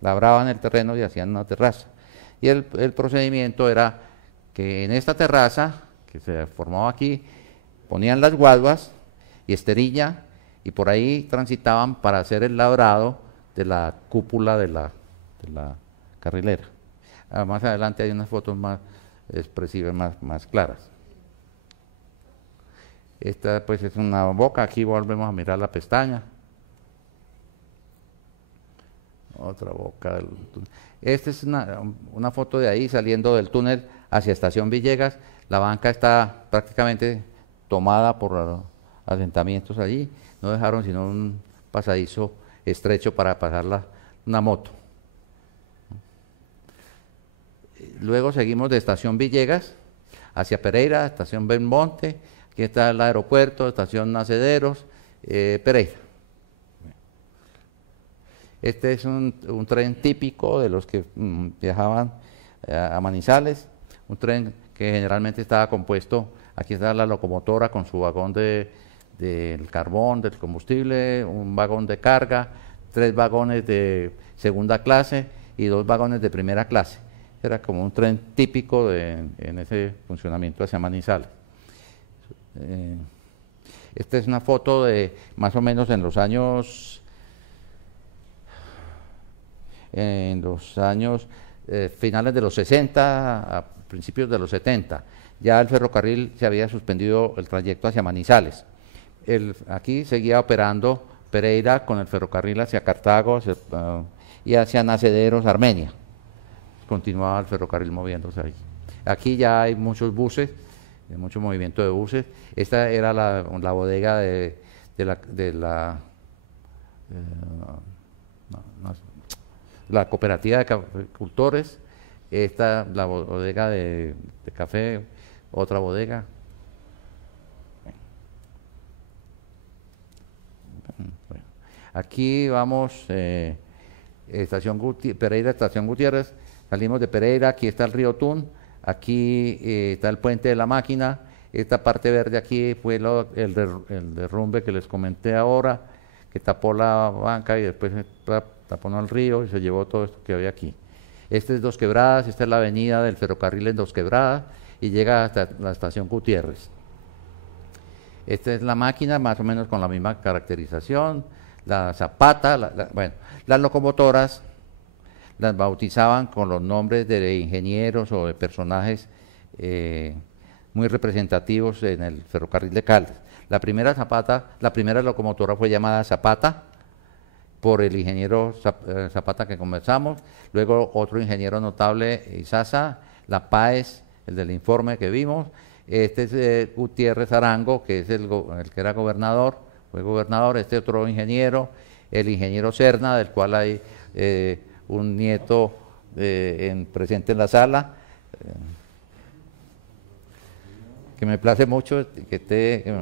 labraban el terreno y hacían una terraza. Y el procedimiento era que en esta terraza que se formaba aquí ponían las guaduas y esterilla, y por ahí transitaban para hacer el labrado de la cúpula de la carrilera. Más adelante hay unas fotos más expresivas, más claras. Esta pues es una boca. Aquí volvemos a mirar la pestaña. otra boca del túnel. Esta es una foto de ahí saliendo del túnel hacia Estación Villegas. La banca está prácticamente tomada por asentamientos allí. No dejaron sino un pasadizo estrecho para pasar una moto. Luego seguimos de Estación Villegas hacia Pereira, Estación Belmonte. Aquí está el aeropuerto, Estación Nacederos, Pereira. Este es un tren típico de los que viajaban a Manizales, un tren que generalmente estaba compuesto, aquí está la locomotora con su vagón del carbón, del combustible, un vagón de carga, 3 vagones de segunda clase y 2 vagones de primera clase. Era como un tren típico en ese funcionamiento hacia Manizales. Esta es una foto de más o menos en los años finales de los 60 a principios de los 70. Ya el ferrocarril se había suspendido el trayecto hacia Manizales. Aquí seguía operando Pereira con el ferrocarril hacia Cartago y hacia Nacederos, Armenia. Continuaba el ferrocarril moviéndose ahí. Aquí ya hay muchos buses, mucho movimiento de buses. Esta era la bodega de la cooperativa de caficultores. Esta la bodega de café, otra bodega. Bueno, aquí vamos, Pereira, Estación Gutiérrez. Salimos de Pereira, aquí está el río Tun, aquí está el puente de la máquina, esta parte verde aquí fue el derrumbe que les comenté ahora, que tapó la banca y después tapó el río y se llevó todo esto que había aquí. Este es Dos Quebradas, esta es la avenida del ferrocarril en Dos Quebradas y llega hasta la estación Gutiérrez. Esta es la máquina, más o menos con la misma caracterización, la Zapata, bueno, las locomotoras las bautizaban con los nombres de ingenieros o de personajes muy representativos en el ferrocarril de Caldas. La primera locomotora fue llamada Zapata por el ingeniero Zapata que conversamos, luego otro ingeniero notable, Izaza, La Páez, el del informe que vimos, este es Gutiérrez Arango, que es el que era gobernador, fue gobernador, este otro ingeniero, el ingeniero Serna, del cual hay un nieto presente en la sala, que me place mucho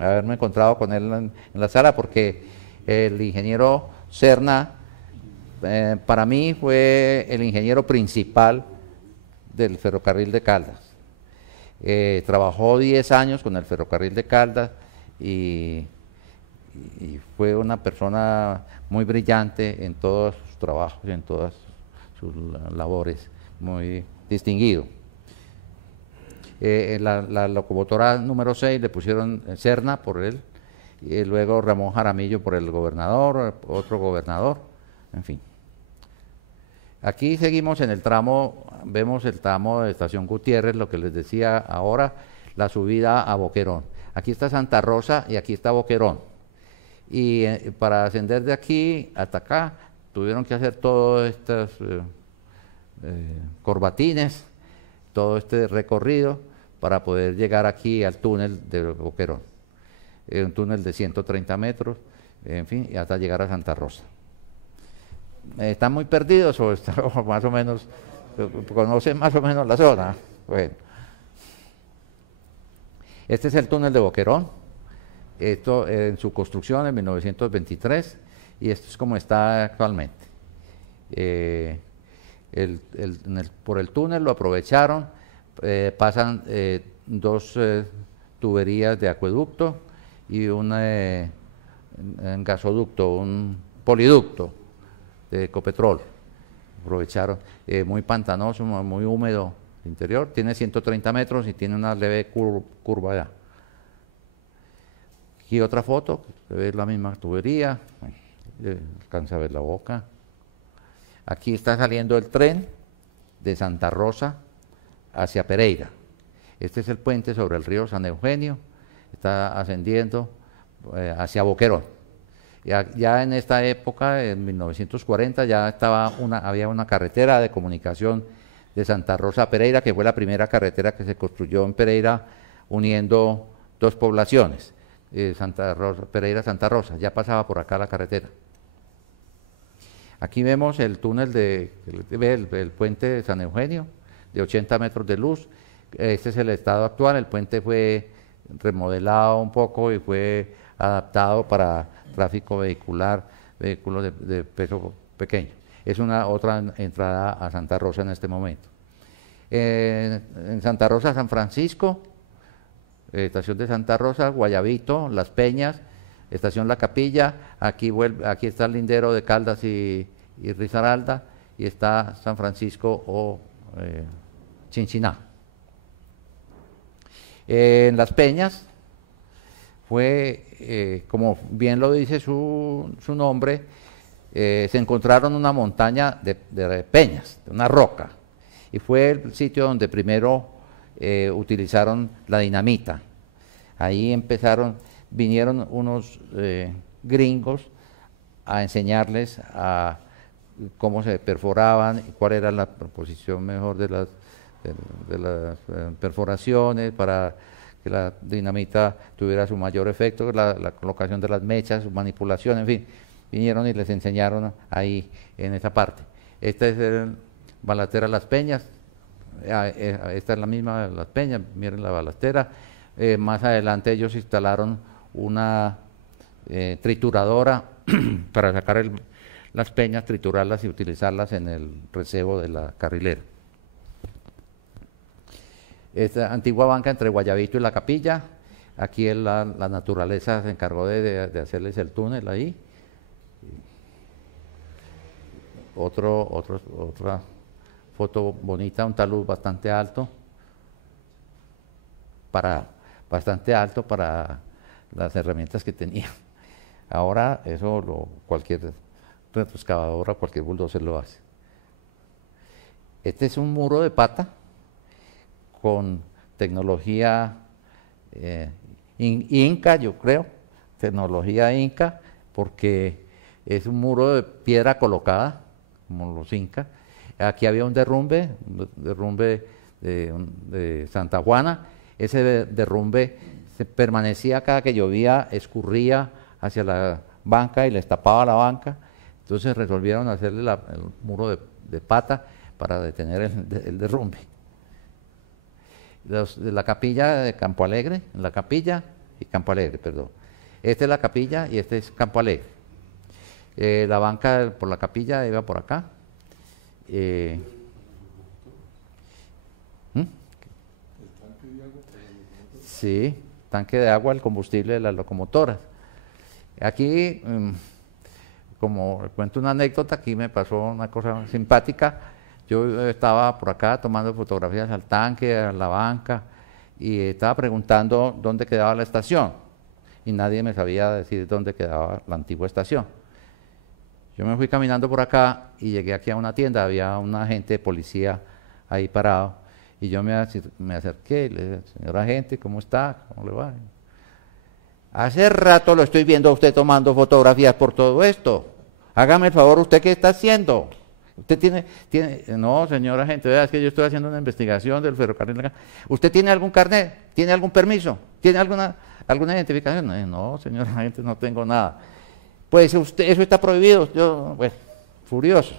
haberme encontrado con él en la sala, porque el ingeniero Serna para mí fue el ingeniero principal del ferrocarril de Caldas. Trabajó 10 años con el ferrocarril de Caldas y fue una persona muy brillante en todos sus trabajos y en todas sus labores, muy distinguido. La locomotora número 6 le pusieron Serna por él, y luego Ramón Jaramillo por el gobernador, otro gobernador, en fin. Aquí seguimos en el tramo, vemos el tramo de Estación Gutiérrez, lo que les decía ahora, la subida a Boquerón. Aquí está Santa Rosa y aquí está Boquerón. Y para ascender de aquí hasta acá, tuvieron que hacer todos estos corbatines, todo este recorrido para poder llegar aquí al túnel de Boquerón. Un túnel de 130 metros, en fin, y hasta llegar a Santa Rosa. ¿Están muy perdidos o más o menos, conocen más o menos la zona? Bueno. Este es el túnel de Boquerón, esto en su construcción en 1923, y esto es como está actualmente. Por el túnel lo aprovecharon, pasan 2 tuberías de acueducto y un gasoducto, un poliducto de Ecopetrol. Aprovecharon, muy pantanoso, muy húmedo el interior, tiene 130 metros y tiene una leve curva allá. Aquí otra foto, se ve la misma tubería, alcanza a ver la boca. Aquí está saliendo el tren de Santa Rosa hacia Pereira. Este es el puente sobre el río San Eugenio, está ascendiendo hacia Boquerón. Ya en esta época, en 1940, ya había una carretera de comunicación de Santa Rosa a Pereira, que fue la primera carretera que se construyó en Pereira uniendo dos poblaciones, Pereira-Santa Rosa, ya pasaba por acá la carretera. Aquí vemos el túnel el puente de San Eugenio, de 80 metros de luz. Este es el estado actual. El puente fue remodelado un poco y fue adaptado para tráfico vehicular, vehículos de peso pequeño. Es otra entrada a Santa Rosa en este momento. En Santa Rosa, San Francisco, estación de Santa Rosa, Guayabito, Las Peñas, estación La Capilla. Aquí está el lindero de Caldas y Risaralda, y está San Francisco o Chinchiná. En Las Peñas fue, como bien lo dice su nombre, se encontraron una montaña de peñas, de una roca, y fue el sitio donde primero utilizaron la dinamita. Ahí vinieron unos gringos a enseñarles cómo se perforaban, cuál era la posición mejor de las perforaciones para que la dinamita tuviera su mayor efecto, la colocación de las mechas, su manipulación, en fin, vinieron y les enseñaron ahí en esa parte. Esta es el balastera Las Peñas, esta es la misma de Las Peñas, miren la balastera. Más adelante ellos instalaron una trituradora para sacar las peñas, triturarlas y utilizarlas en el recebo de la carrilera. Esta antigua banca entre Guayabito y La Capilla, aquí la naturaleza se encargó de hacerles el túnel ahí. Otra foto bonita, un talud bastante alto para las herramientas que tenía. Ahora eso cualquier retroexcavadora, cualquier bulldozer lo hace. Este es un muro de pata con tecnología inca, yo creo, tecnología inca, porque es un muro de piedra colocada, como los incas. Aquí había un derrumbe de Santa Juana. Ese derrumbe se permanecía cada que llovía, escurría hacia la banca y les tapaba la banca. Entonces resolvieron hacerle el muro de pata para detener el derrumbe. De la capilla de Campo Alegre, la capilla y Campo Alegre, perdón. Esta es la capilla y este es Campo Alegre. La banca por la capilla iba por acá. Sí, tanque de agua, el combustible de las locomotoras. Aquí, como cuento una anécdota, aquí me pasó una cosa simpática. Yo estaba por acá tomando fotografías al tanque, a la banca, y estaba preguntando dónde quedaba la estación, y nadie me sabía decir dónde quedaba la antigua estación. Yo me fui caminando por acá y llegué aquí a una tienda, había un agente de policía ahí parado, y yo me acerqué y le dije, señor agente, ¿cómo está? ¿Cómo le va? Hace rato lo estoy viendo a usted tomando fotografías por todo esto. Hágame el favor, ¿usted qué está haciendo? Usted tiene, no, señor agente, vea, es que yo estoy haciendo una investigación del ferrocarril acá. ¿Usted tiene algún carnet? ¿Tiene algún permiso? ¿Tiene alguna identificación? No, señor agente, no tengo nada. Pues eso está prohibido. Yo, bueno, furioso.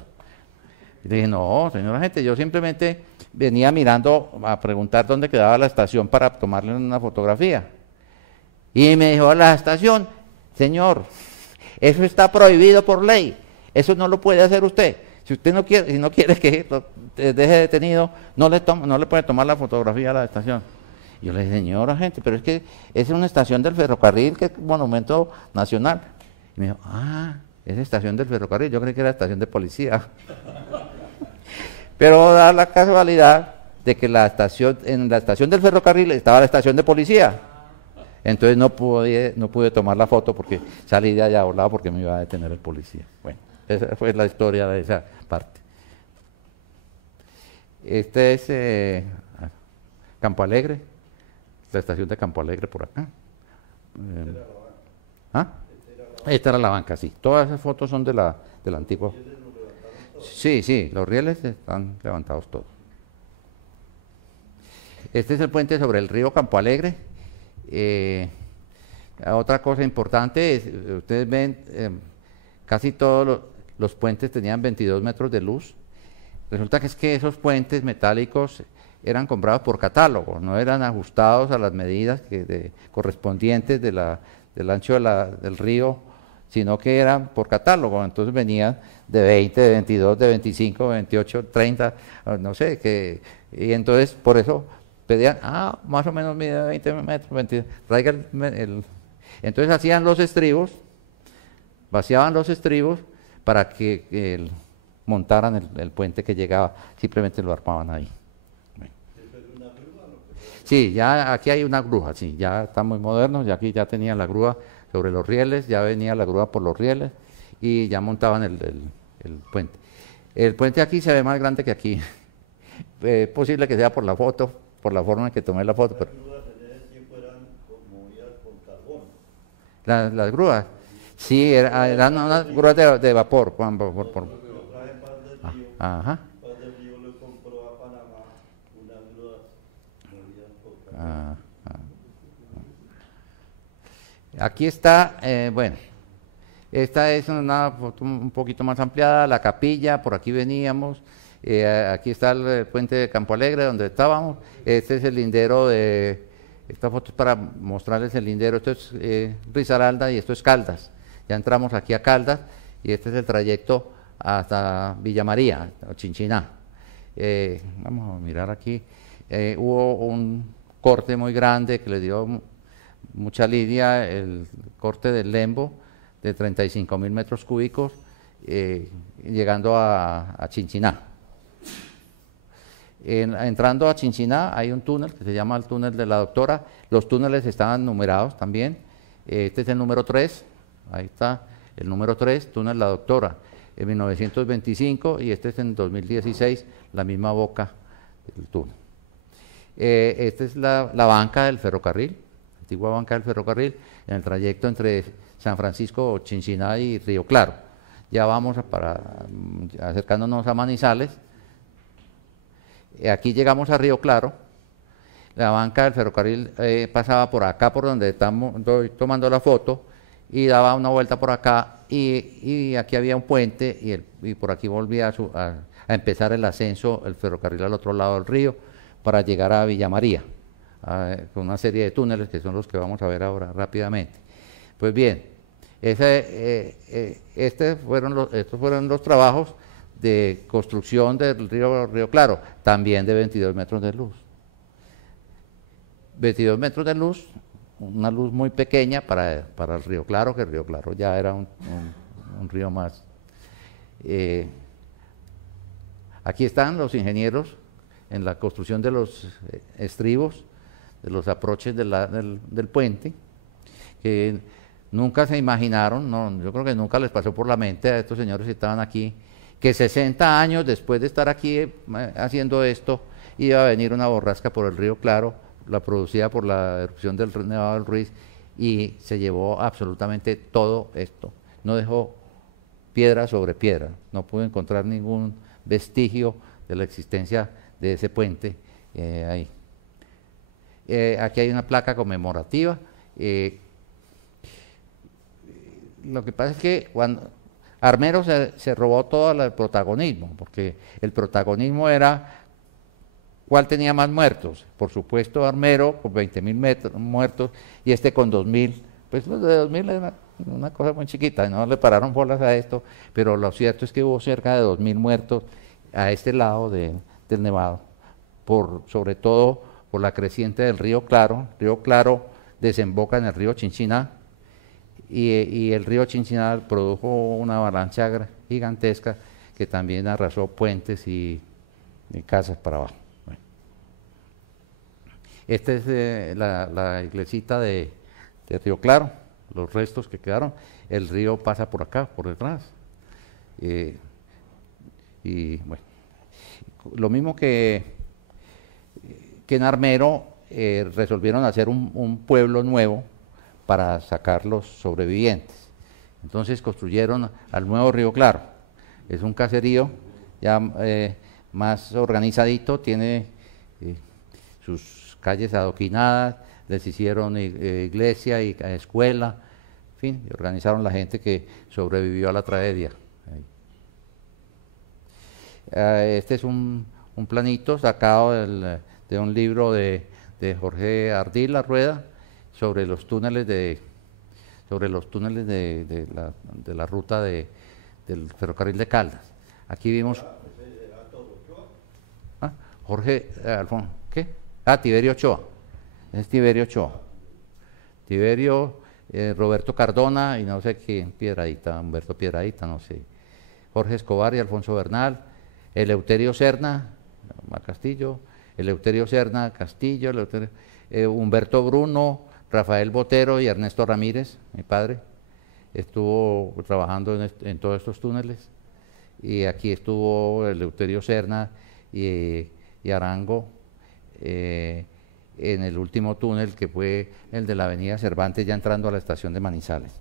Y le dije, no, señor agente, yo simplemente venía mirando a preguntar dónde quedaba la estación para tomarle una fotografía. Y me dijo, la estación, señor, eso está prohibido por ley. Eso no lo puede hacer usted. Si usted no quiere que lo deje detenido, no le puede tomar la fotografía a la estación. Y yo le dije, señor agente, pero es que es una estación del ferrocarril, que es monumento nacional. Y me dijo, es estación del ferrocarril, yo creí que era estación de policía. Pero da la casualidad de que en la estación del ferrocarril estaba la estación de policía. Entonces no pude tomar la foto porque salí de allá volado porque me iba a detener el policía. Bueno, esa fue la historia de esa parte. Este es Campo Alegre, la estación de Campo Alegre por acá. Esta era la banca, sí. Todas esas fotos son de la antigua. Sí, sí, los rieles están levantados todos. Este es el puente sobre el río Campo Alegre. Otra cosa importante es, ustedes ven, casi todos los puentes tenían 22 metros de luz. Resulta que es que esos puentes metálicos eran comprados por catálogo, no eran ajustados a las medidas correspondientes del ancho del río, sino que eran por catálogo. Entonces venían de 20, de 22, de 25, de 28, 30, no sé, y entonces por eso pedían, más o menos mide 20 metros, 22, traiga entonces hacían los estribos, vaciaban los estribos para que montaran el puente que llegaba, simplemente lo armaban ahí. Sí, ya aquí hay una grúa, sí, ya está muy moderno, ya aquí ya tenían la grúa sobre los rieles, ya venía la grúa por los rieles y ya montaban el puente. El puente aquí se ve más grande que aquí. Es posible que sea por la foto, por la forma en que tomé la foto. Pero las grúas, sí, eran unas grúas de vapor. Ajá. Aquí está, bueno, esta es una foto un poquito más ampliada, la capilla, por aquí veníamos, aquí está el puente de Campo Alegre donde estábamos, este es el lindero esta foto es para mostrarles el lindero, esto es Risaralda y esto es Caldas, ya entramos aquí a Caldas y este es el trayecto hasta Villa María, o Chinchiná. Vamos a mirar aquí, hubo un corte muy grande que le dio mucha lidia, el corte del Lembo de 35.000 metros cúbicos, llegando a Chinchiná. Entrando a Chinchiná hay un túnel que se llama el túnel de la Doctora, los túneles estaban numerados también, este es el número 3, ahí está el número 3, túnel La Doctora, en 1925 y este es en 2016, la misma boca del túnel. Esta es la banca del ferrocarril, antigua banca del ferrocarril, en el trayecto entre San Francisco, Chinchiná y Río Claro. Ya vamos acercándonos a Manizales. Aquí llegamos a Río Claro. La banca del ferrocarril pasaba por acá, por donde estoy tomando la foto, y daba una vuelta por acá, y aquí había un puente, y por aquí volvía a empezar el ascenso, el ferrocarril al otro lado del río, para llegar a Villa María, con una serie de túneles que son los que vamos a ver ahora rápidamente. Pues bien, estos fueron los trabajos de construcción del río Claro, también de 22 metros de luz. 22 metros de luz, una luz muy pequeña para el Río Claro, que el Río Claro ya era un río más. Aquí están los ingenieros en la construcción de los estribos, de los aproches del puente, que nunca se imaginaron, no, yo creo que nunca les pasó por la mente a estos señores que estaban aquí, que 60 años después de estar aquí haciendo esto, iba a venir una borrasca por el Río Claro, la producida por la erupción del Nevado del Ruiz, y se llevó absolutamente todo esto. No dejó piedra sobre piedra, no pudo encontrar ningún vestigio de la existencia de ese puente ahí. Aquí hay una placa conmemorativa. Lo que pasa es que cuando Armero se robó todo el protagonismo, porque el protagonismo era cuál tenía más muertos. Por supuesto Armero con 20.000 muertos y este con 2.000. Pues los de 2.000 era una cosa muy chiquita, no le pararon bolas a esto, pero lo cierto es que hubo cerca de 2.000 muertos a este lado del Nevado, sobre todo por la creciente del Río Claro. Río Claro desemboca en el río Chinchiná y el río Chinchiná produjo una avalancha gigantesca que también arrasó puentes y casas para abajo. Bueno. Esta es la iglesita de Río Claro, los restos que quedaron. El río pasa por acá, por detrás. Y bueno, lo mismo que en Armero resolvieron hacer un pueblo nuevo para sacar los sobrevivientes, Entonces construyeron al nuevo Río Claro. Es un caserío ya más organizadito, tiene sus calles adoquinadas, les hicieron iglesia y escuela, en fin, y organizaron la gente que sobrevivió a la tragedia. Este es un planito sacado de un libro de Jorge Ardila Rueda sobre los túneles de la ruta del ferrocarril de Caldas. Aquí vimos Jorge Alfonso, ¿qué? Tiberio Ochoa. Es Tiberio Ochoa. Tiberio, Roberto Cardona y no sé quién, Piedradita, Humberto Piedradita, no sé. Jorge Escobar y Alfonso Bernal, Eleuterio Serna, Castillo, Eleuterio Serna, Castillo, Humberto Bruno, Rafael Botero y Ernesto Ramírez, mi padre, estuvo trabajando en todos estos túneles. Y aquí estuvo Eleuterio Serna y Arango en el último túnel, que fue el de la avenida Cervantes, ya entrando a la estación de Manizales.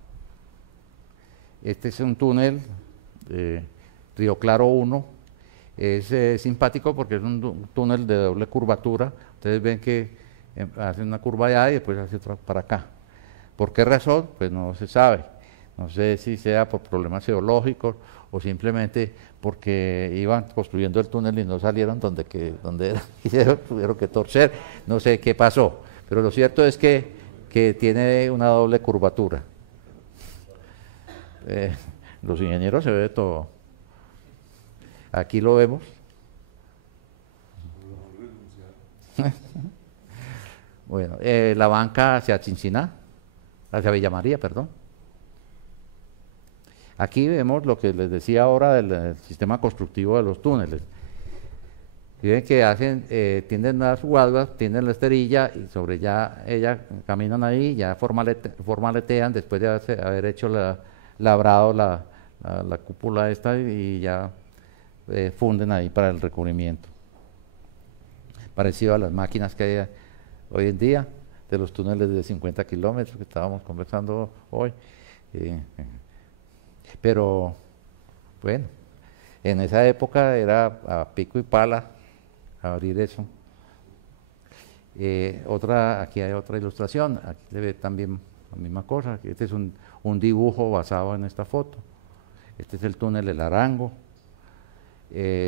Este es un túnel, Río Claro 1, es simpático porque es un túnel de doble curvatura. Ustedes ven que hace una curva allá y después hace otra para acá. ¿Por qué razón? Pues no se sabe. No sé si sea por problemas geológicos o simplemente porque iban construyendo el túnel y no salieron donde era, y se tuvieron que torcer. No sé qué pasó, pero lo cierto es que tiene una doble curvatura. Los ingenieros se ve todo. Aquí lo vemos. Bueno, la banca hacia Chinchiná, hacia Villa María, perdón. Aquí vemos lo que les decía ahora del sistema constructivo de los túneles. Y ven que tienden las guaduas, tienden la esterilla y sobre ella caminan ahí, ya formaletean después de haber hecho labrado la cúpula esta y ya funden ahí para el recubrimiento. Parecido a las máquinas que hay hoy en día, de los túneles de 50 kilómetros que estábamos conversando hoy. Pero bueno, en esa época era a pico y pala abrir eso. Aquí hay otra ilustración, aquí se ve también la misma cosa. Este es un dibujo basado en esta foto. Este es el túnel El Arango,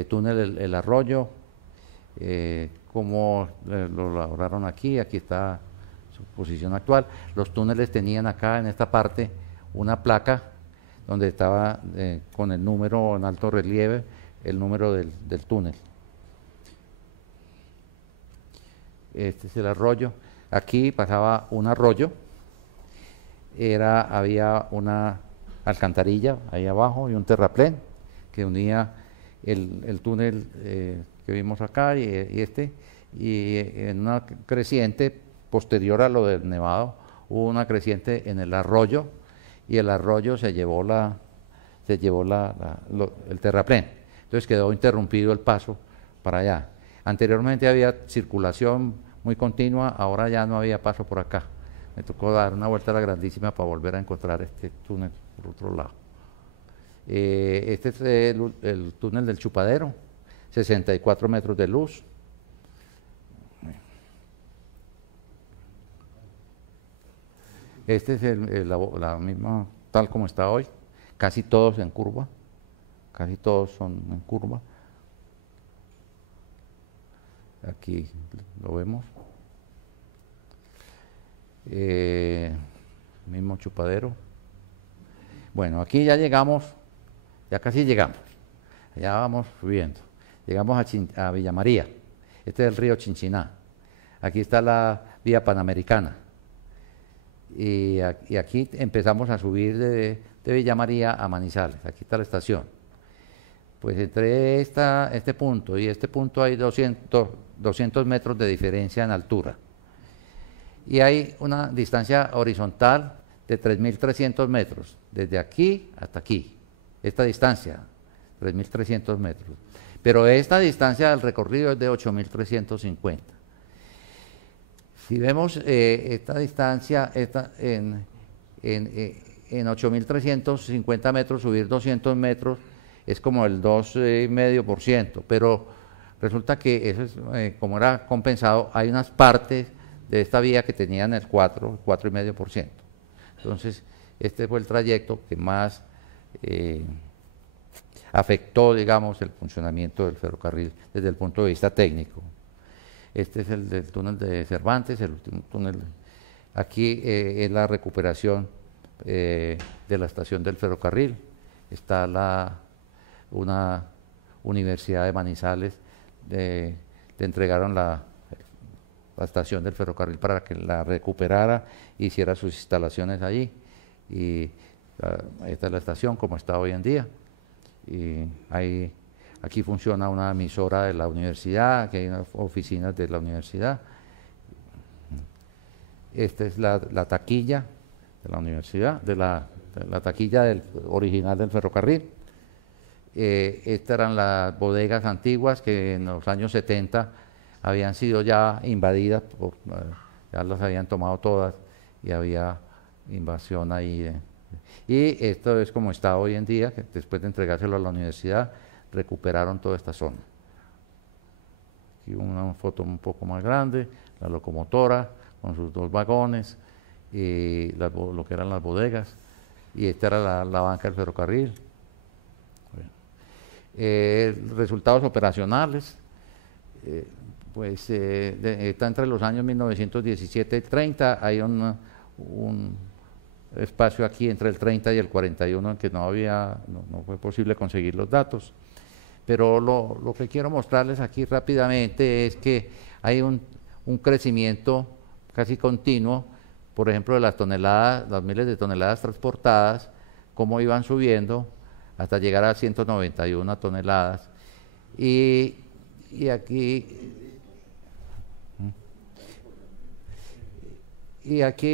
túnel El Arroyo, como lo elaboraron aquí está su posición actual. Los túneles tenían acá en esta parte una placa donde estaba con el número en alto relieve, el número del túnel. Este es el arroyo. Aquí pasaba un arroyo, había una alcantarilla ahí abajo y un terraplén que unía el túnel que vimos acá y en una creciente posterior a lo del Nevado hubo una creciente en el arroyo, y el arroyo se llevó el terraplén. Entonces quedó interrumpido el paso para allá. Anteriormente había circulación muy continua, ahora ya no había paso por acá. Me tocó dar una vuelta a la Grandísima para volver a encontrar este túnel por otro lado. Este es el túnel del Chupadero, 64 metros de luz. Este es la misma, tal como está hoy, casi todos en curva, casi todos son en curva. Aquí lo vemos. Mismo Chupadero. Bueno, aquí ya llegamos, ya casi llegamos, ya vamos subiendo. Llegamos a Villa María, este es el río Chinchiná. Aquí está la vía Panamericana. Y aquí empezamos a subir de Villa María a Manizales. Aquí está la estación. Pues entre este punto y este punto hay 200 metros de diferencia en altura. Y hay una distancia horizontal de 3.300 metros, desde aquí hasta aquí. Esta distancia, 3.300 metros. Pero esta distancia del recorrido es de 8.350. Si vemos esta distancia en en 8.350 metros subir 200 metros es como el 2,5%, pero resulta que eso es, como era compensado, hay unas partes de esta vía que tenían el 4,5%. Entonces, este fue el trayecto que más afectó, digamos, el funcionamiento del ferrocarril desde el punto de vista técnico. Este es el del túnel de Cervantes, el último túnel. Aquí es la recuperación de la estación del ferrocarril. Está una universidad de Manizales, le entregaron la estación del ferrocarril para que la recuperara, hiciera sus instalaciones allí. Y esta es la estación como está hoy en día. Y aquí funciona una emisora de la universidad, aquí hay unas oficinas de la universidad. Esta es la taquilla de la universidad, de la taquilla original del ferrocarril. Estas eran las bodegas antiguas que en los años 70 habían sido ya invadidas, ya las habían tomado todas y había invasión ahí. Y esto es como está hoy en día, que después de entregárselo a la universidad, recuperaron toda esta zona. Aquí una foto un poco más grande, la locomotora con sus 2 vagones, y lo que eran las bodegas, y esta era la banca del ferrocarril. Resultados operacionales, está entre los años 1917 y 30, hay un espacio aquí entre el 30 y el 41 en que no fue posible conseguir los datos. Pero lo que quiero mostrarles aquí rápidamente es que hay un crecimiento casi continuo, por ejemplo, de las miles de toneladas transportadas, cómo iban subiendo hasta llegar a 191 toneladas. Y aquí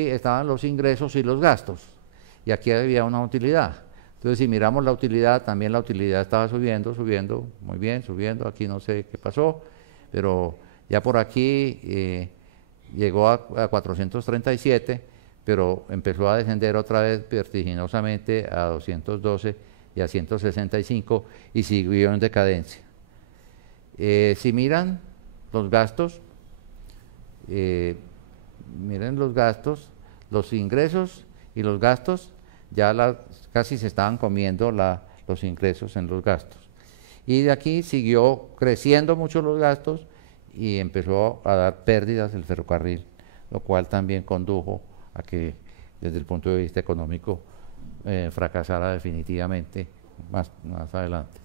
estaban los ingresos y los gastos, y aquí había una utilidad. Entonces, si miramos la utilidad, también la utilidad estaba subiendo, muy bien, subiendo. Aquí no sé qué pasó, pero ya por aquí llegó a 437, pero empezó a descender otra vez vertiginosamente a 212 y a 165 y siguió en decadencia. Si miran los gastos, miren los gastos, los ingresos y los gastos, ya casi se estaban comiendo los ingresos en los gastos. Y de aquí siguió creciendo mucho los gastos y empezó a dar pérdidas el ferrocarril, lo cual también condujo a que desde el punto de vista económico fracasara definitivamente más adelante.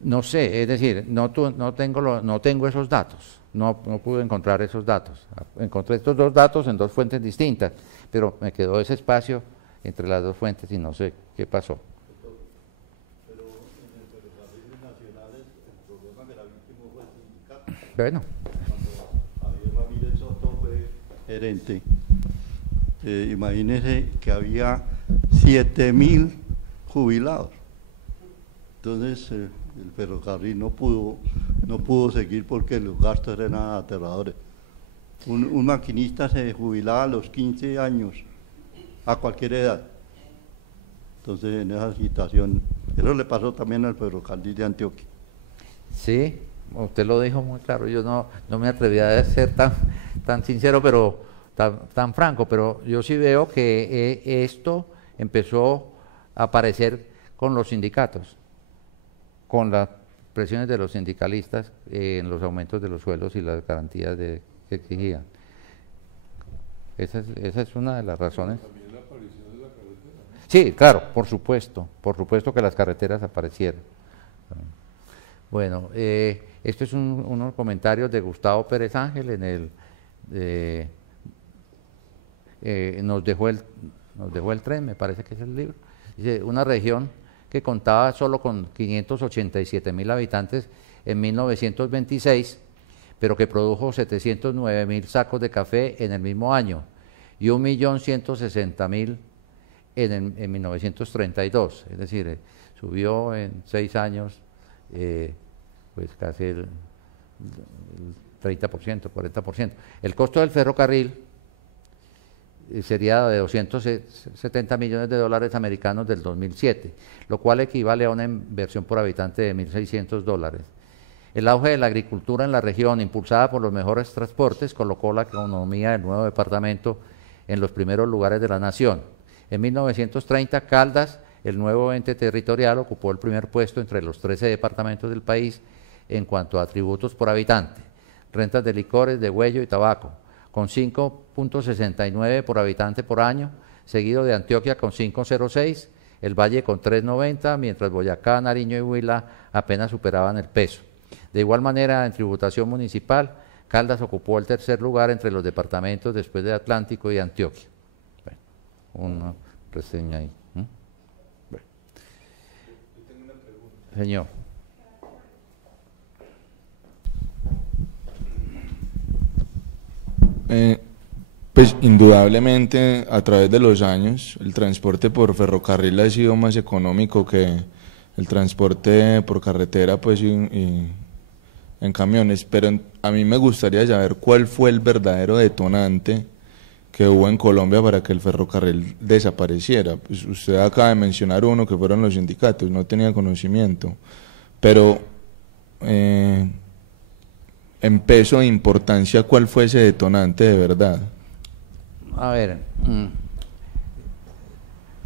No sé, es decir, no tengo esos datos, no pude encontrar esos datos. Encontré estos 2 datos en 2 fuentes distintas, pero me quedó ese espacio entre las 2 fuentes y no sé qué pasó. Pero en el ferrocarril nacionales el problema gravísimo fue el sindicato. Bueno. Cuando Javier Ramírez Soto fue gerente, imagínense que había 7.000 jubilados. Entonces el ferrocarril no pudo seguir porque los gastos eran aterradores. Un maquinista se jubilaba a los 15 años, a cualquier edad. Entonces, en esa situación, eso le pasó también al ferrocarril de Antioquia. Sí, usted lo dijo muy claro. Yo no me atrevía a ser tan sincero, pero tan franco, pero yo sí veo que esto empezó a aparecer con los sindicatos, con las presiones de los sindicalistas en los aumentos de los sueldos y las garantías que exigían. Esa es una de las razones. También la aparición de la carretera. Sí, claro, por supuesto que las carreteras aparecieron. Bueno, esto es unos comentarios de Gustavo Pérez Ángel nos dejó el tren, me parece que es el libro. Dice, una región que contaba solo con 587.000 habitantes en 1926, pero que produjo 709.000 sacos de café en el mismo año y 1.160.000 en 1932, es decir, subió en 6 años pues casi el 30%, 40%. El costo del ferrocarril sería de 270 millones de dólares americanos del 2007, lo cual equivale a una inversión por habitante de 1.600 dólares. El auge de la agricultura en la región, impulsada por los mejores transportes, colocó la economía del nuevo departamento en los primeros lugares de la nación. En 1930, Caldas, el nuevo ente territorial, ocupó el primer puesto entre los 13 departamentos del país en cuanto a tributos por habitante, rentas de licores, de huello y tabaco, con 5.69 por habitante por año, seguido de Antioquia con 5.06, el Valle con 3.90, mientras Boyacá, Nariño y Huila apenas superaban el peso. De igual manera, en tributación municipal, Caldas ocupó el tercer lugar entre los departamentos después de Atlántico y Antioquia. Bueno, una reseña ahí. Bueno. Yo tengo una pregunta. Señor. Pues indudablemente a través de los años el transporte por ferrocarril ha sido más económico que el transporte por carretera pues y en camiones, pero a mí me gustaría saber cuál fue el verdadero detonante que hubo en Colombia para que el ferrocarril desapareciera. Pues usted acaba de mencionar uno que fueron los sindicatos, no tenía conocimiento, pero en peso e importancia, ¿cuál fue ese detonante de verdad? A ver,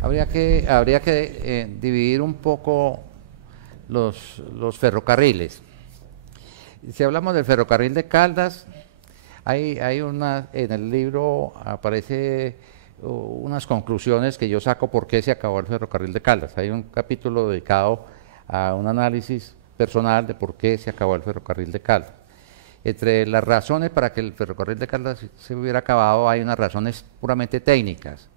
habría que dividir un poco los ferrocarriles. Si hablamos del ferrocarril de Caldas, hay en el libro aparece unas conclusiones que yo saco por qué se acabó el ferrocarril de Caldas. Hay un capítulo dedicado a un análisis personal de por qué se acabó el ferrocarril de Caldas. Entre las razones para que el ferrocarril de Caldas se hubiera acabado hay unas razones puramente técnicas.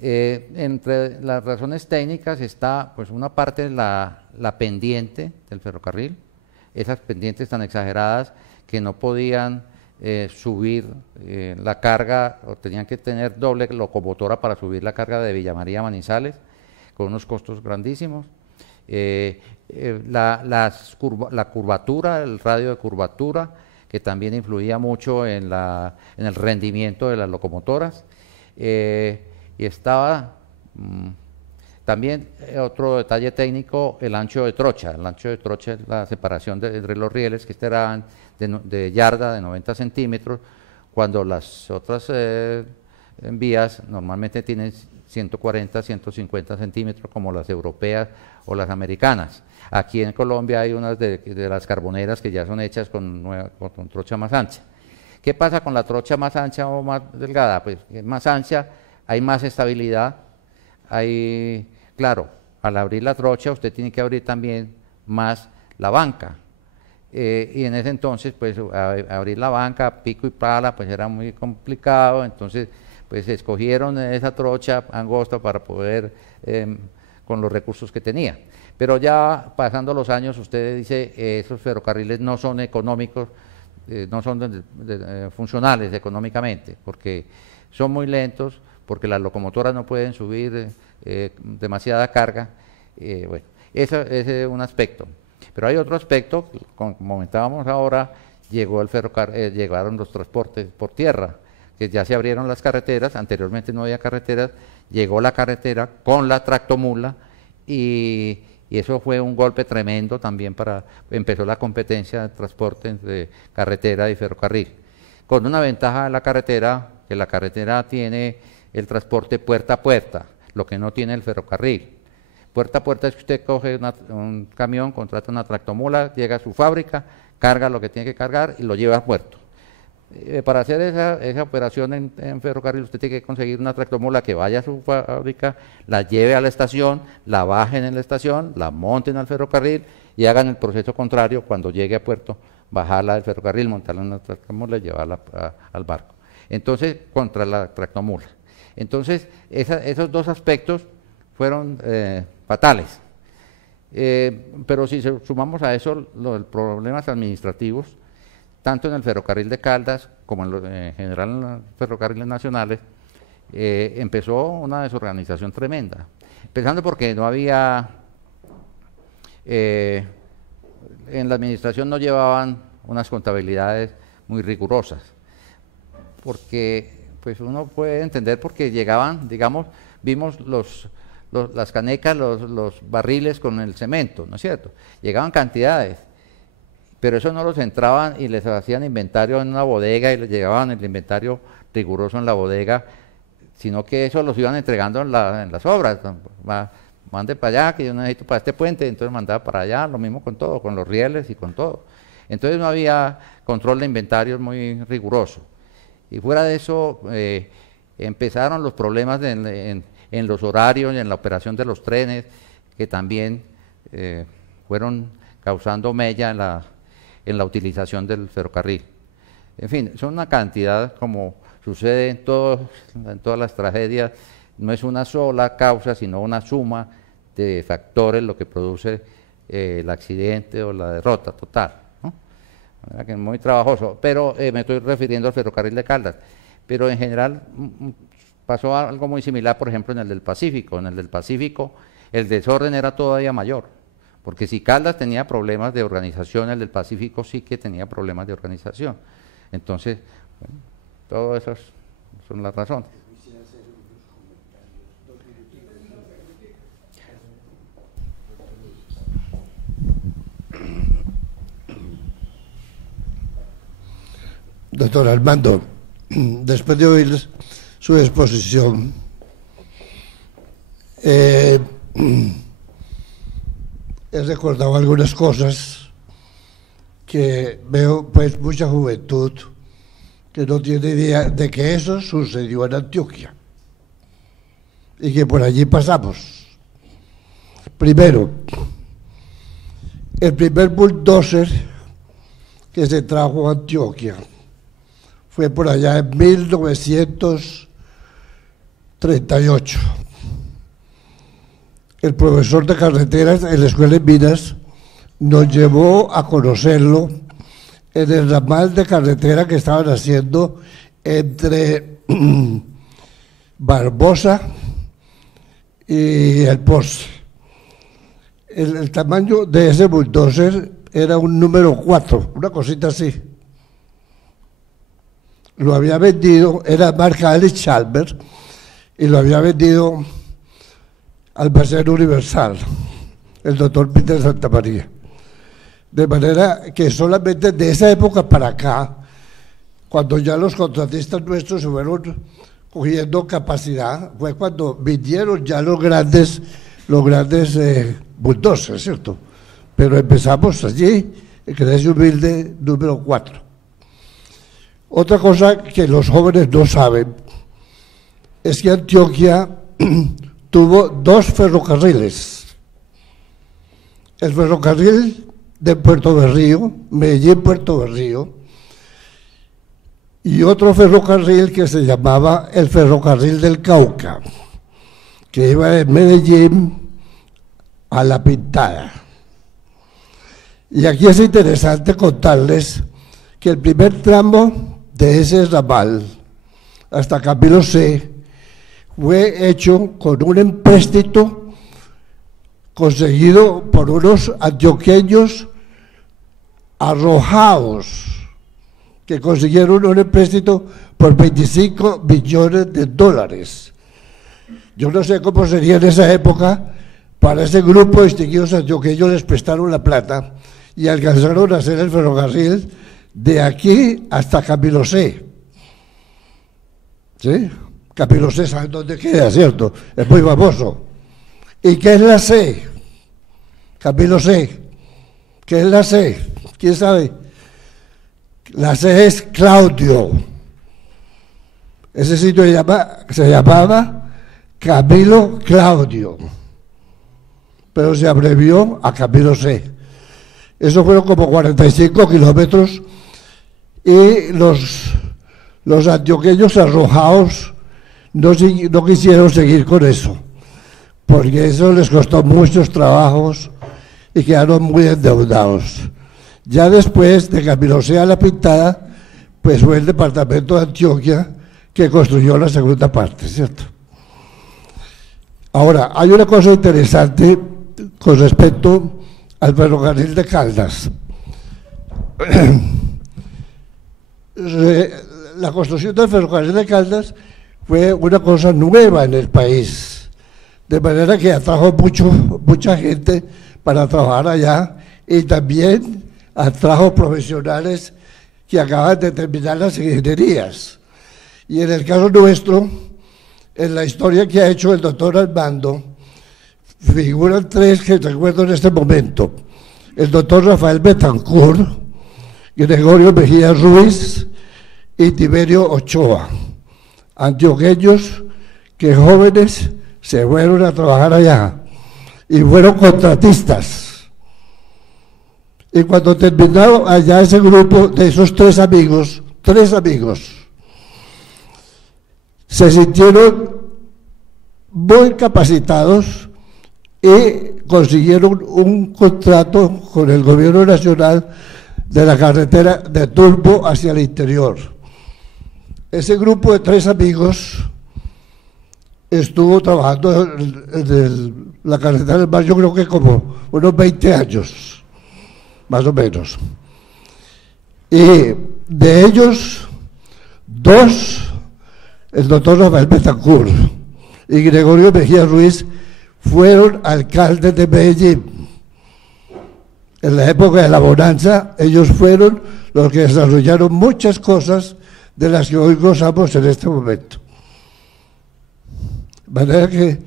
Entre las razones técnicas está pues una parte de la pendiente del ferrocarril, esas pendientes tan exageradas que no podían subir la carga, o tenían que tener doble locomotora para subir la carga de Villa María a Manizales, con unos costos grandísimos. La curvatura, el radio de curvatura, que también influía mucho en el rendimiento de las locomotoras. Y estaba también otro detalle técnico, el ancho de trocha. El ancho de trocha es la separación entre los rieles, que eran de yarda de 90 centímetros, cuando las otras vías normalmente tienen 140, 150 centímetros, como las europeas o las americanas. Aquí en Colombia hay unas de las carboneras que ya son hechas con trocha más ancha. ¿Qué pasa con la trocha más ancha o más delgada? Pues más ancha, hay más estabilidad, claro, al abrir la trocha usted tiene que abrir también más la banca. Y en ese entonces, pues abrir la banca, pico y pala, pues era muy complicado, entonces pues escogieron esa trocha angosta para poder, con los recursos que tenía. Pero ya pasando los años, usted dice, esos ferrocarriles no son económicos, no son funcionales económicamente, porque son muy lentos, porque las locomotoras no pueden subir demasiada carga. Bueno, ese es un aspecto. Pero hay otro aspecto, como comentábamos ahora, llegaron los transportes por tierra, que ya se abrieron las carreteras, anteriormente no había carreteras, llegó la carretera con la tractomula y eso fue un golpe tremendo también empezó la competencia de transporte entre carretera y ferrocarril. Con una ventaja de la carretera, que la carretera tiene el transporte puerta a puerta, lo que no tiene el ferrocarril. Puerta a puerta es que usted coge un camión, contrata una tractomula, llega a su fábrica, carga lo que tiene que cargar y lo lleva a puerto. Para hacer esa operación en ferrocarril usted tiene que conseguir una tractomula que vaya a su fábrica, la lleve a la estación, la bajen en la estación, la monten al ferrocarril y hagan el proceso contrario cuando llegue a puerto, bajarla del ferrocarril, montarla en la tractomula y llevarla al barco. Entonces, contra la tractomula. Entonces, esos dos aspectos fueron fatales. Pero si sumamos a eso los problemas administrativos, tanto en el ferrocarril de Caldas como en general en los ferrocarriles nacionales, empezó una desorganización tremenda. Empezando porque no había, en la administración no llevaban unas contabilidades muy rigurosas, porque pues uno puede entender porque llegaban, digamos, vimos las canecas, los barriles con el cemento, ¿no es cierto? Llegaban cantidades, pero eso no los entraban y les hacían inventario en una bodega y les llevaban el inventario riguroso en la bodega, sino que eso los iban entregando en las obras. Mande para allá, que yo necesito para este puente, entonces mandaba para allá, lo mismo con todo, con los rieles y con todo. Entonces no había control de inventarios muy riguroso. Y fuera de eso, empezaron los problemas en los horarios y en la operación de los trenes, que también fueron causando mella en la utilización del ferrocarril. En fin, son una cantidad, como sucede en todas las tragedias, no es una sola causa, sino una suma de factores lo que produce el accidente o la derrota total, ¿no? Que es muy trabajoso, pero me estoy refiriendo al ferrocarril de Caldas, pero en general pasó algo muy similar, por ejemplo, en el del Pacífico. En el del Pacífico el desorden era todavía mayor, porque si Caldas tenía problemas de organización, el del Pacífico sí que tenía problemas de organización. Entonces, bueno, todas esas son las razones. Doctor Armando, después de oír su exposición, he recordado algunas cosas que veo, pues, mucha juventud que no tiene idea de que eso sucedió en Antioquia y que por allí pasamos. Primero, el primer bulldozer que se trajo a Antioquia fue por allá en 1938. El profesor de carreteras en la Escuela de Minas nos llevó a conocerlo en el ramal de carretera que estaban haciendo entre Barbosa y El Poste. El tamaño de ese bulldozer era un número 4, una cosita así. Lo había vendido, era marca Alice Chalmers, y lo había vendido Almacén Universal, el doctor Peter Santamaría. De manera que solamente de esa época para acá, cuando ya los contratistas nuestros se fueron cogiendo capacidad, fue cuando vinieron ya los grandes bulldozers, ¿cierto? Pero empezamos allí, en ese humilde número 4. Otra cosa que los jóvenes no saben es que Antioquia tuvo 2 ferrocarriles. El ferrocarril de Puerto Berrío, Medellín-Puerto Berrío, y otro ferrocarril que se llamaba el Ferrocarril del Cauca, que iba de Medellín a La Pintada. Y aquí es interesante contarles que el primer tramo de ese ramal hasta Camilo C fue hecho con un empréstito conseguido por unos antioqueños arrojados que consiguieron un empréstito por $25 millones. Yo no sé cómo sería en esa época. Para ese grupo de distinguidos antioqueños les prestaron la plata y alcanzaron a hacer el ferrocarril de aquí hasta Camilo C. ¿Sí? Camilo C, ¿saben dónde queda, cierto? Es muy famoso. ¿Y qué es la C? Camilo C. ¿Qué es la C? ¿Quién sabe? La C es Claudio. Ese sitio se llamaba Camilo Claudio, pero se abrevió a Camilo C. Eso fueron como 45 kilómetros y los antioqueños arrojados no quisieron seguir con eso, porque eso les costó muchos trabajos y quedaron muy endeudados. Ya después de Camilo C a La Pintada, pues fue el departamento de Antioquia que construyó la segunda parte, ¿cierto? Ahora, hay una cosa interesante con respecto al ferrocarril de Caldas. la construcción del ferrocarril de Caldas fue una cosa nueva en el país, de manera que atrajo mucha gente para trabajar allá y también atrajo profesionales que acaban de terminar las ingenierías. Y en el caso nuestro, en la historia que ha hecho el doctor Armando, figuran tres que recuerdo en este momento: el doctor Rafael Betancourt, Gregorio Mejía Ruiz y Tiberio Ochoa, antioqueños que jóvenes se fueron a trabajar allá y fueron contratistas. Y cuando terminó allá ese grupo de esos tres amigos, se sintieron muy capacitados y consiguieron un contrato con el gobierno nacional de la carretera de Turbo hacia el interior. Ese grupo de tres amigos estuvo trabajando en la carretera del mar, yo creo que como unos 20 años, más o menos. Y de ellos, dos, el doctor Rafael Betancourt y Gregorio Mejía Ruiz, fueron alcaldes de Medellín. En la época de la bonanza, ellos fueron los que desarrollaron muchas cosas de las que hoy gozamos en este momento. De manera que,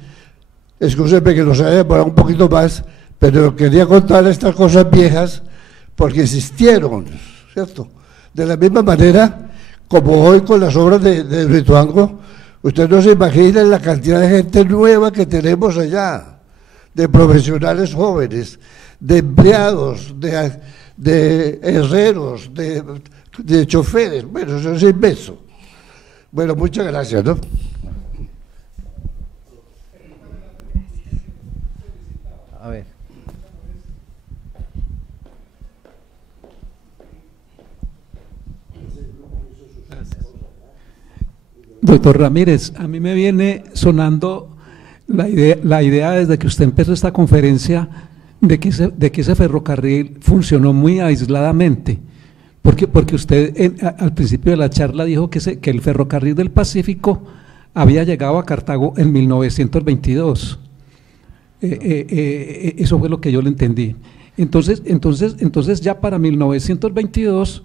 excúsenme que nos haya demorado un poquito más, pero quería contar estas cosas viejas porque existieron, ¿cierto? De la misma manera como hoy con las obras de Rituango, usted no se imagina la cantidad de gente nueva que tenemos allá, de profesionales jóvenes, de empleados, de herreros, de choferes. Bueno, eso es inmenso. Bueno, muchas gracias, ¿no? A ver. Doctor Ramírez, a mí me viene sonando la idea desde que usted empezó esta conferencia de que ese ferrocarril funcionó muy aisladamente, porque usted al principio de la charla dijo que el ferrocarril del Pacífico había llegado a Cartago en 1922. Eso fue lo que yo le entendí. Entonces ya para 1922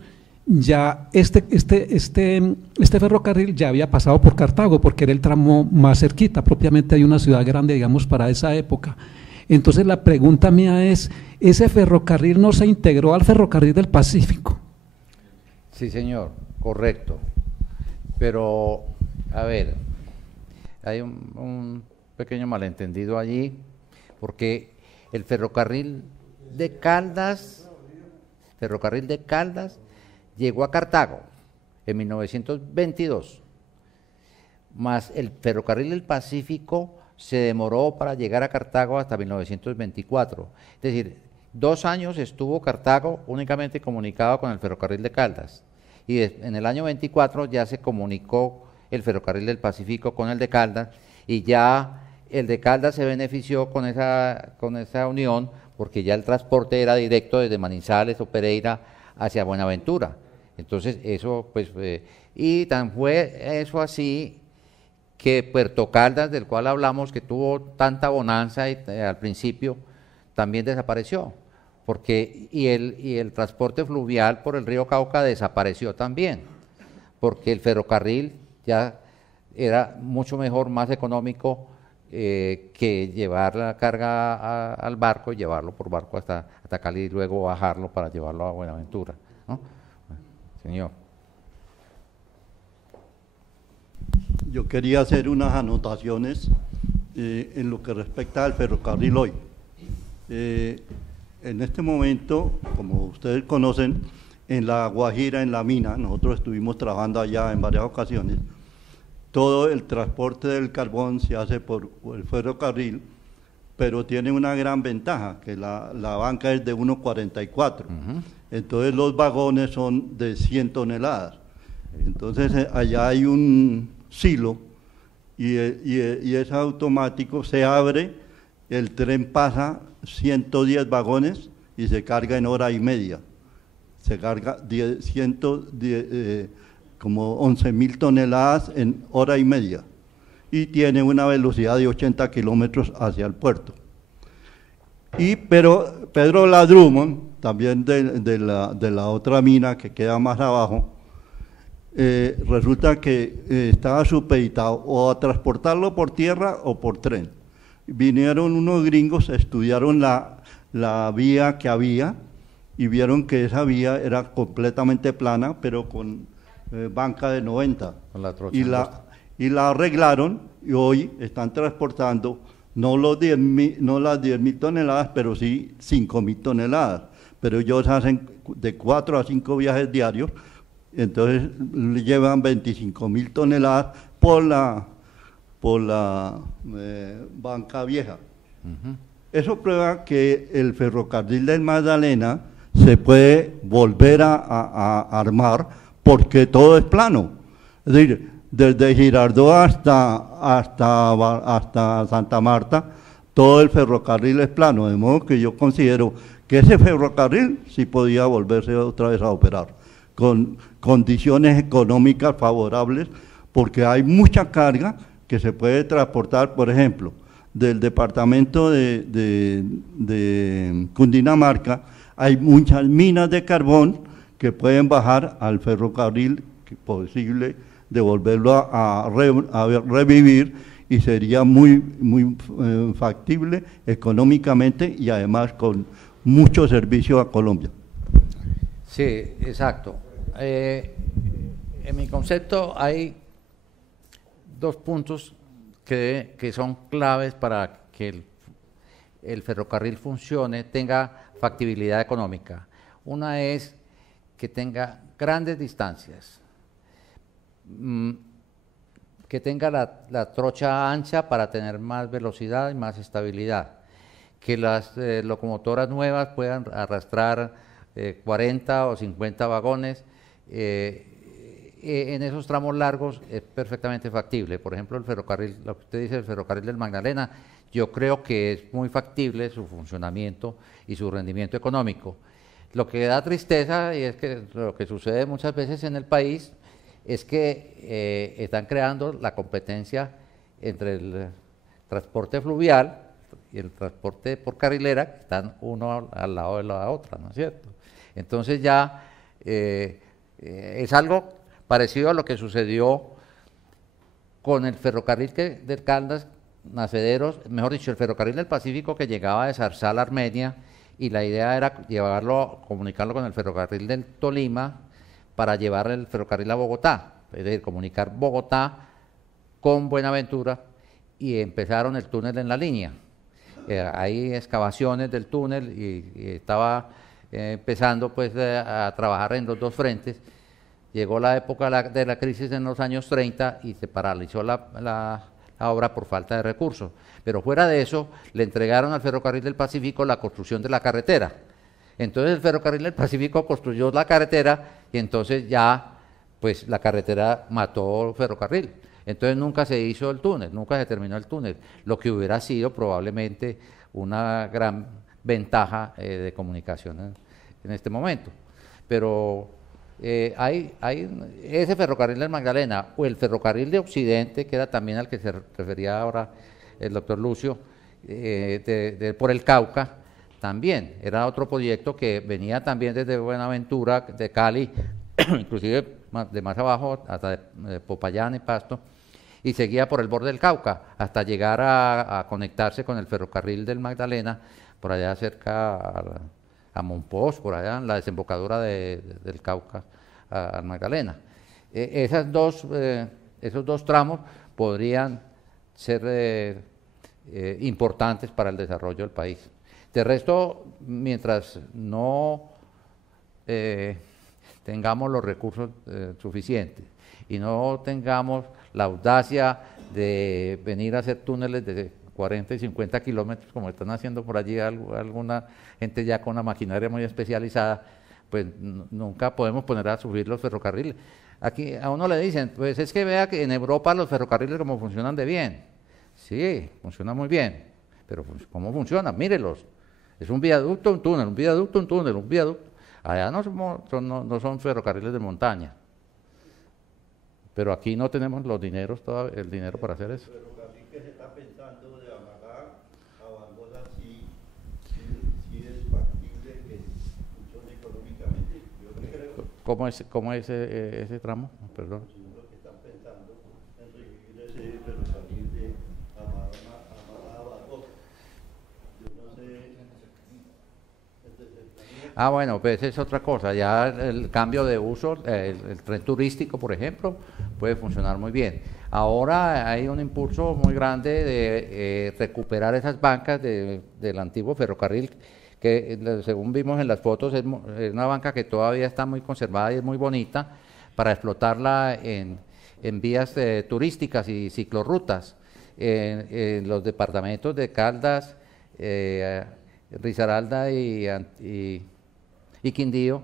ya este ferrocarril ya había pasado por Cartago, porque era el tramo más cerquita, propiamente hay una ciudad grande, digamos, para esa época. Entonces la pregunta mía es, ¿ese ferrocarril no se integró al ferrocarril del Pacífico? Sí, señor, correcto. Pero, a ver, hay un pequeño malentendido allí, porque el ferrocarril de Caldas llegó a Cartago en 1922, más el ferrocarril del Pacífico se demoró para llegar a Cartago hasta 1924. Es decir, 2 años estuvo Cartago únicamente comunicado con el ferrocarril de Caldas, y en el año 24 ya se comunicó el ferrocarril del Pacífico con el de Caldas, y ya el de Caldas se benefició con esa unión, porque ya el transporte era directo desde Manizales o Pereira hacia Buenaventura. Entonces eso pues, y tan fue eso así que Puerto Caldas, del cual hablamos, que tuvo tanta bonanza al principio, también desapareció, porque y el transporte fluvial por el río Cauca desapareció también, porque el ferrocarril ya era mucho mejor, más económico que llevar la carga al barco y llevarlo por barco hasta Cali y luego bajarlo para llevarlo a Buenaventura, ¿no? Señor. Yo quería hacer unas anotaciones en lo que respecta al ferrocarril hoy. En este momento, como ustedes conocen, en La Guajira, en la mina, nosotros estuvimos trabajando allá en varias ocasiones, todo el transporte del carbón se hace por el ferrocarril, pero tiene una gran ventaja, que la banca es de 1,44. Entonces los vagones son de 100 toneladas. Entonces allá hay un silo y es automático, se abre, el tren pasa 110 vagones y se carga en hora y media. Se carga como 11.000 toneladas en hora y media, y tiene una velocidad de 80 kilómetros hacia el puerto. Pero Pedro Ladrumon, también de la otra mina que queda más abajo, resulta que estaba supeditado o a transportarlo por tierra o por tren. Vinieron unos gringos, estudiaron la vía que había y vieron que esa vía era completamente plana, pero con banca de 90. Con la trocha y la arreglaron, y hoy están transportando no las 10.000 toneladas, pero sí 5.000 toneladas. Pero ellos hacen de 4 a 5 viajes diarios, entonces llevan 25.000 toneladas por la banca vieja. Eso prueba que el ferrocarril del Magdalena se puede volver a armar porque todo es plano. Es decir, desde Girardot hasta Santa Marta, todo el ferrocarril es plano, de modo que yo considero que ese ferrocarril sí podía volverse otra vez a operar, con condiciones económicas favorables, porque hay mucha carga que se puede transportar, por ejemplo, del departamento de Cundinamarca, hay muchas minas de carbón que pueden bajar al ferrocarril posible de volverlo a revivir, y sería muy factible económicamente y además con mucho servicio a Colombia. Sí, exacto. En mi concepto hay dos puntos que son claves para que el ferrocarril funcione, tenga factibilidad económica. Una es que tenga grandes distancias, que tenga la trocha ancha para tener más velocidad y más estabilidad, que las locomotoras nuevas puedan arrastrar 40 o 50 vagones. En esos tramos largos es perfectamente factible. Por ejemplo, el ferrocarril, lo que usted dice, el ferrocarril del Magdalena, yo creo que es muy factible su funcionamiento y su rendimiento económico. Lo que da tristeza, y es que lo que sucede muchas veces en el país, es que están creando la competencia entre el transporte fluvial y el transporte por carrilera, que están uno al lado de la otra, ¿no es cierto? Entonces ya es algo parecido a lo que sucedió con el ferrocarril del Caldas, Nacederos, mejor dicho, el ferrocarril del Pacífico, que llegaba de Zarzal a Armenia, y la idea era comunicarlo con el ferrocarril del Tolima para llevar el ferrocarril a Bogotá, es decir, comunicar Bogotá con Buenaventura, y empezaron el túnel en la línea. Hay excavaciones del túnel y estaba empezando pues a trabajar en los dos frentes. Llegó la época de la crisis en los años 30 y se paralizó la obra por falta de recursos. Pero fuera de eso, le entregaron al Ferrocarril del Pacífico la construcción de la carretera. Entonces el Ferrocarril del Pacífico construyó la carretera, y entonces ya pues la carretera mató el ferrocarril. Entonces nunca se hizo el túnel, nunca se terminó el túnel, lo que hubiera sido probablemente una gran ventaja de comunicación en este momento. Pero hay ese ferrocarril del Magdalena, o el ferrocarril de Occidente, que era también al que se refería ahora el doctor Lucio, por el Cauca, también era otro proyecto que venía también desde Buenaventura, de Cali, inclusive de más abajo, hasta de Popayán y Pasto, y seguía por el borde del Cauca, hasta llegar a conectarse con el ferrocarril del Magdalena, por allá cerca a Monpós, por allá en la desembocadura del Cauca al Magdalena. Esos dos tramos podrían ser importantes para el desarrollo del país. De resto, mientras no tengamos los recursos suficientes y no tengamos la audacia de venir a hacer túneles de 40 y 50 kilómetros, como están haciendo por allí alguna gente ya con una maquinaria muy especializada, pues nunca podemos poner a subir los ferrocarriles. Aquí a uno le dicen, pues es que vea que en Europa los ferrocarriles como funcionan de bien. Sí, funcionan muy bien, pero ¿cómo funcionan? Mírelos. Es un viaducto, un túnel, un viaducto, un túnel, un viaducto. Allá no son ferrocarriles de montaña. pero aquí no tenemos los dineros, el dinero para hacer eso. Pero así que se está pensando de Amagá a Bangola, sí es factible que funcione económicamente. Yo creo. ¿Cómo es ese tramo? Perdón. Lo que están pensando en revivir ese ferrocarril de Amagá a Bangola. Yo no sé. Ah, bueno, pues es otra cosa. Ya el cambio de uso, el tren turístico, por ejemplo, puede funcionar muy bien. Ahora hay un impulso muy grande de recuperar esas bancas del antiguo ferrocarril, que según vimos en las fotos es una banca que todavía está muy conservada y es muy bonita para explotarla en vías turísticas y ciclorrutas en los departamentos de Caldas, Risaralda y Quindío.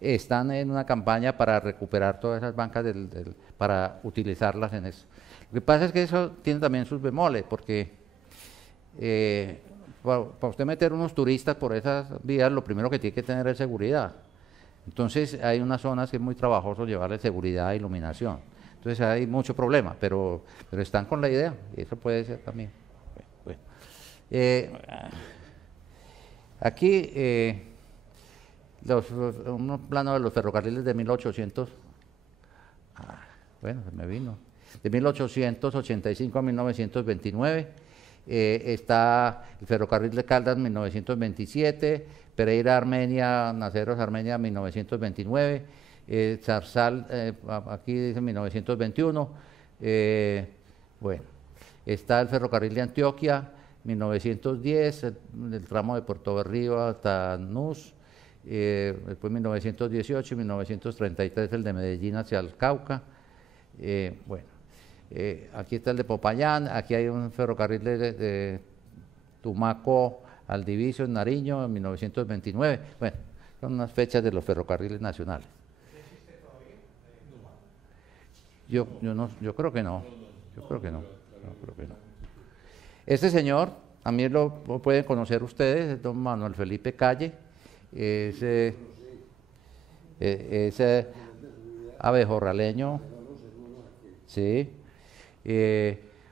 Están en una campaña para recuperar todas esas bancas para utilizarlas en eso. Lo que pasa es que eso tiene también sus bemoles, porque para usted meter unos turistas por esas vías, lo primero que tiene que tener es seguridad. Entonces hay unas zonas que es muy trabajoso llevarle seguridad e iluminación. Entonces hay mucho problema, pero están con la idea, y eso puede ser también. Bueno. Aquí unos planos de los ferrocarriles de 1800, bueno, se me vino, de 1885 a 1929, está el ferrocarril de Caldas 1927, Pereira Armenia, Naceros Armenia 1929, Zarzal, aquí dice 1921, bueno, está el ferrocarril de Antioquia 1910, el tramo de Puerto Berrío hasta Nus, después 1918 y 1933 el de Medellín hacia el Cauca. Bueno, aquí está el de Popayán, aquí hay un ferrocarril de Tumaco al Diviso en Nariño en 1929. Bueno, son unas fechas de los ferrocarriles nacionales. Yo creo que no. Este señor, también lo pueden conocer ustedes, es don Manuel Felipe Calle, es abejorraleño, sí,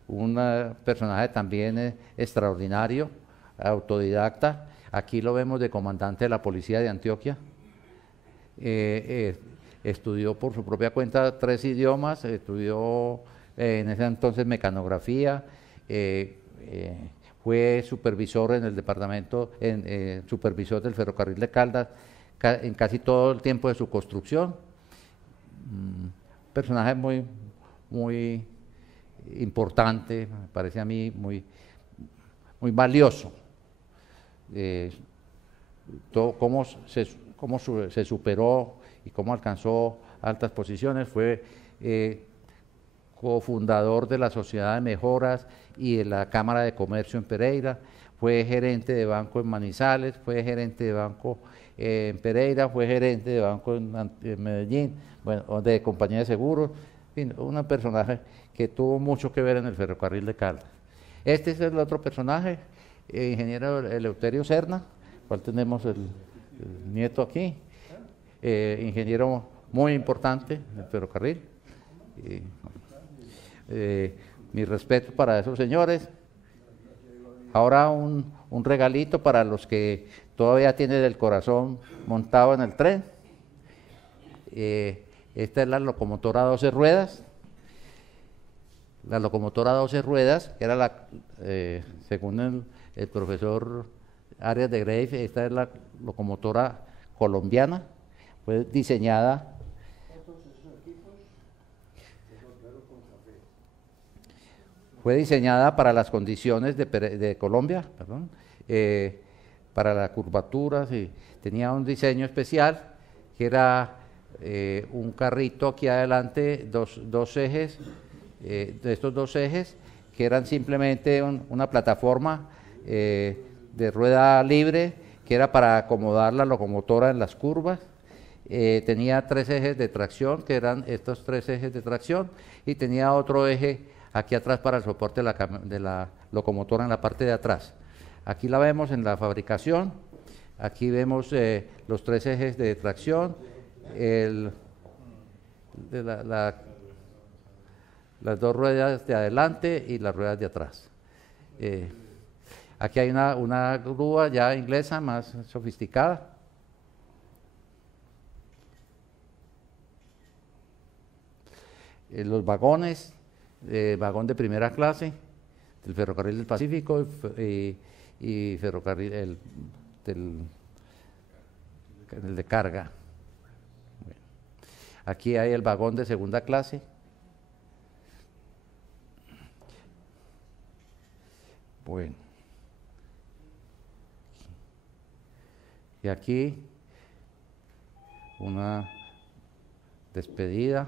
un personaje también extraordinario, autodidacta. Aquí lo vemos de comandante de la policía de Antioquia. Estudió por su propia cuenta 3 idiomas, estudió en ese entonces mecanografía, fue supervisor en el departamento, supervisor del ferrocarril de Caldas en casi todo el tiempo de su construcción. Personaje muy importante, me parece a mí muy valioso. Cómo se superó y cómo alcanzó altas posiciones. Fue cofundador de la Sociedad de Mejoras y de la Cámara de Comercio en Pereira, fue gerente de banco en Manizales, fue gerente de banco en Pereira, fue gerente de banco en Medellín, bueno, de compañía de seguros, en fin, un personaje que tuvo mucho que ver en el ferrocarril de Caldas. Este es el otro personaje, ingeniero Eleuterio Serna, cual tenemos el nieto aquí, ingeniero muy importante en el ferrocarril. Mi respeto para esos señores. Ahora un regalito para los que todavía tienen el corazón montado en el tren. Esta es la locomotora 12 ruedas. La locomotora 12 ruedas, que era según el profesor Arias de Grave, esta es la locomotora colombiana, fue diseñada para las condiciones de Colombia, perdón, para las curvaturas, y tenía un diseño especial que era un carrito aquí adelante, dos ejes, de estos 2 ejes, que eran simplemente una plataforma de rueda libre, que era para acomodar la locomotora en las curvas. Tenía 3 ejes de tracción, que eran estos 3 ejes de tracción, y tenía otro eje aquí atrás para el soporte de la locomotora en la parte de atrás. Aquí la vemos en la fabricación, aquí vemos los 3 ejes de tracción, las dos ruedas de adelante y las ruedas de atrás. Aquí hay una grúa ya inglesa más sofisticada. Los vagones, vagón de primera clase del Ferrocarril del Pacífico y ferrocarril el de carga. Bueno. Aquí hay el vagón de segunda clase. Bueno. Y aquí una despedida.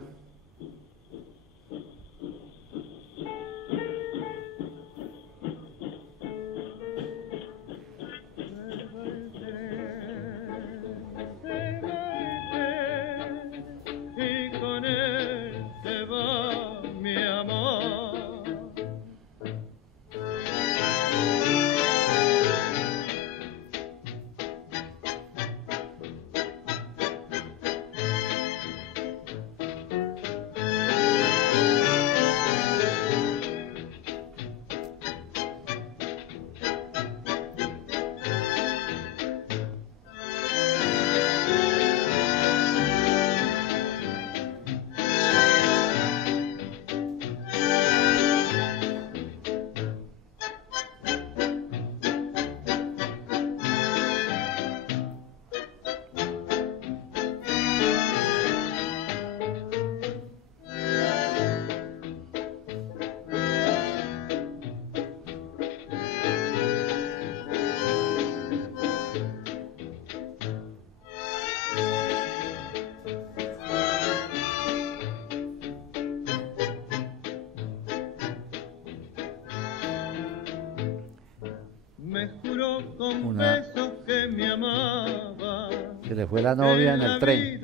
Se le fue la novia en el tren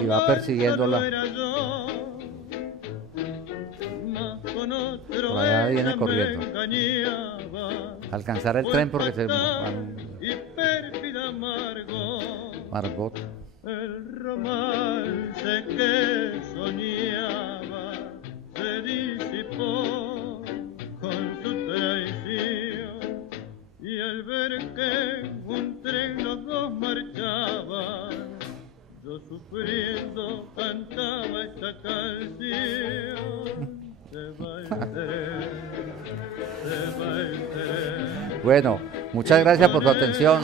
y va persiguiéndola. Por allá viene corriendo. Alcanzar el tren porque se... Margot. El romance que soñaba se disipó con su traición, y al ver que un tren los dos marchaban, yo sufriendo cantaba esta canción. Se va el tren, se va el tren. Bueno, muchas gracias por su atención.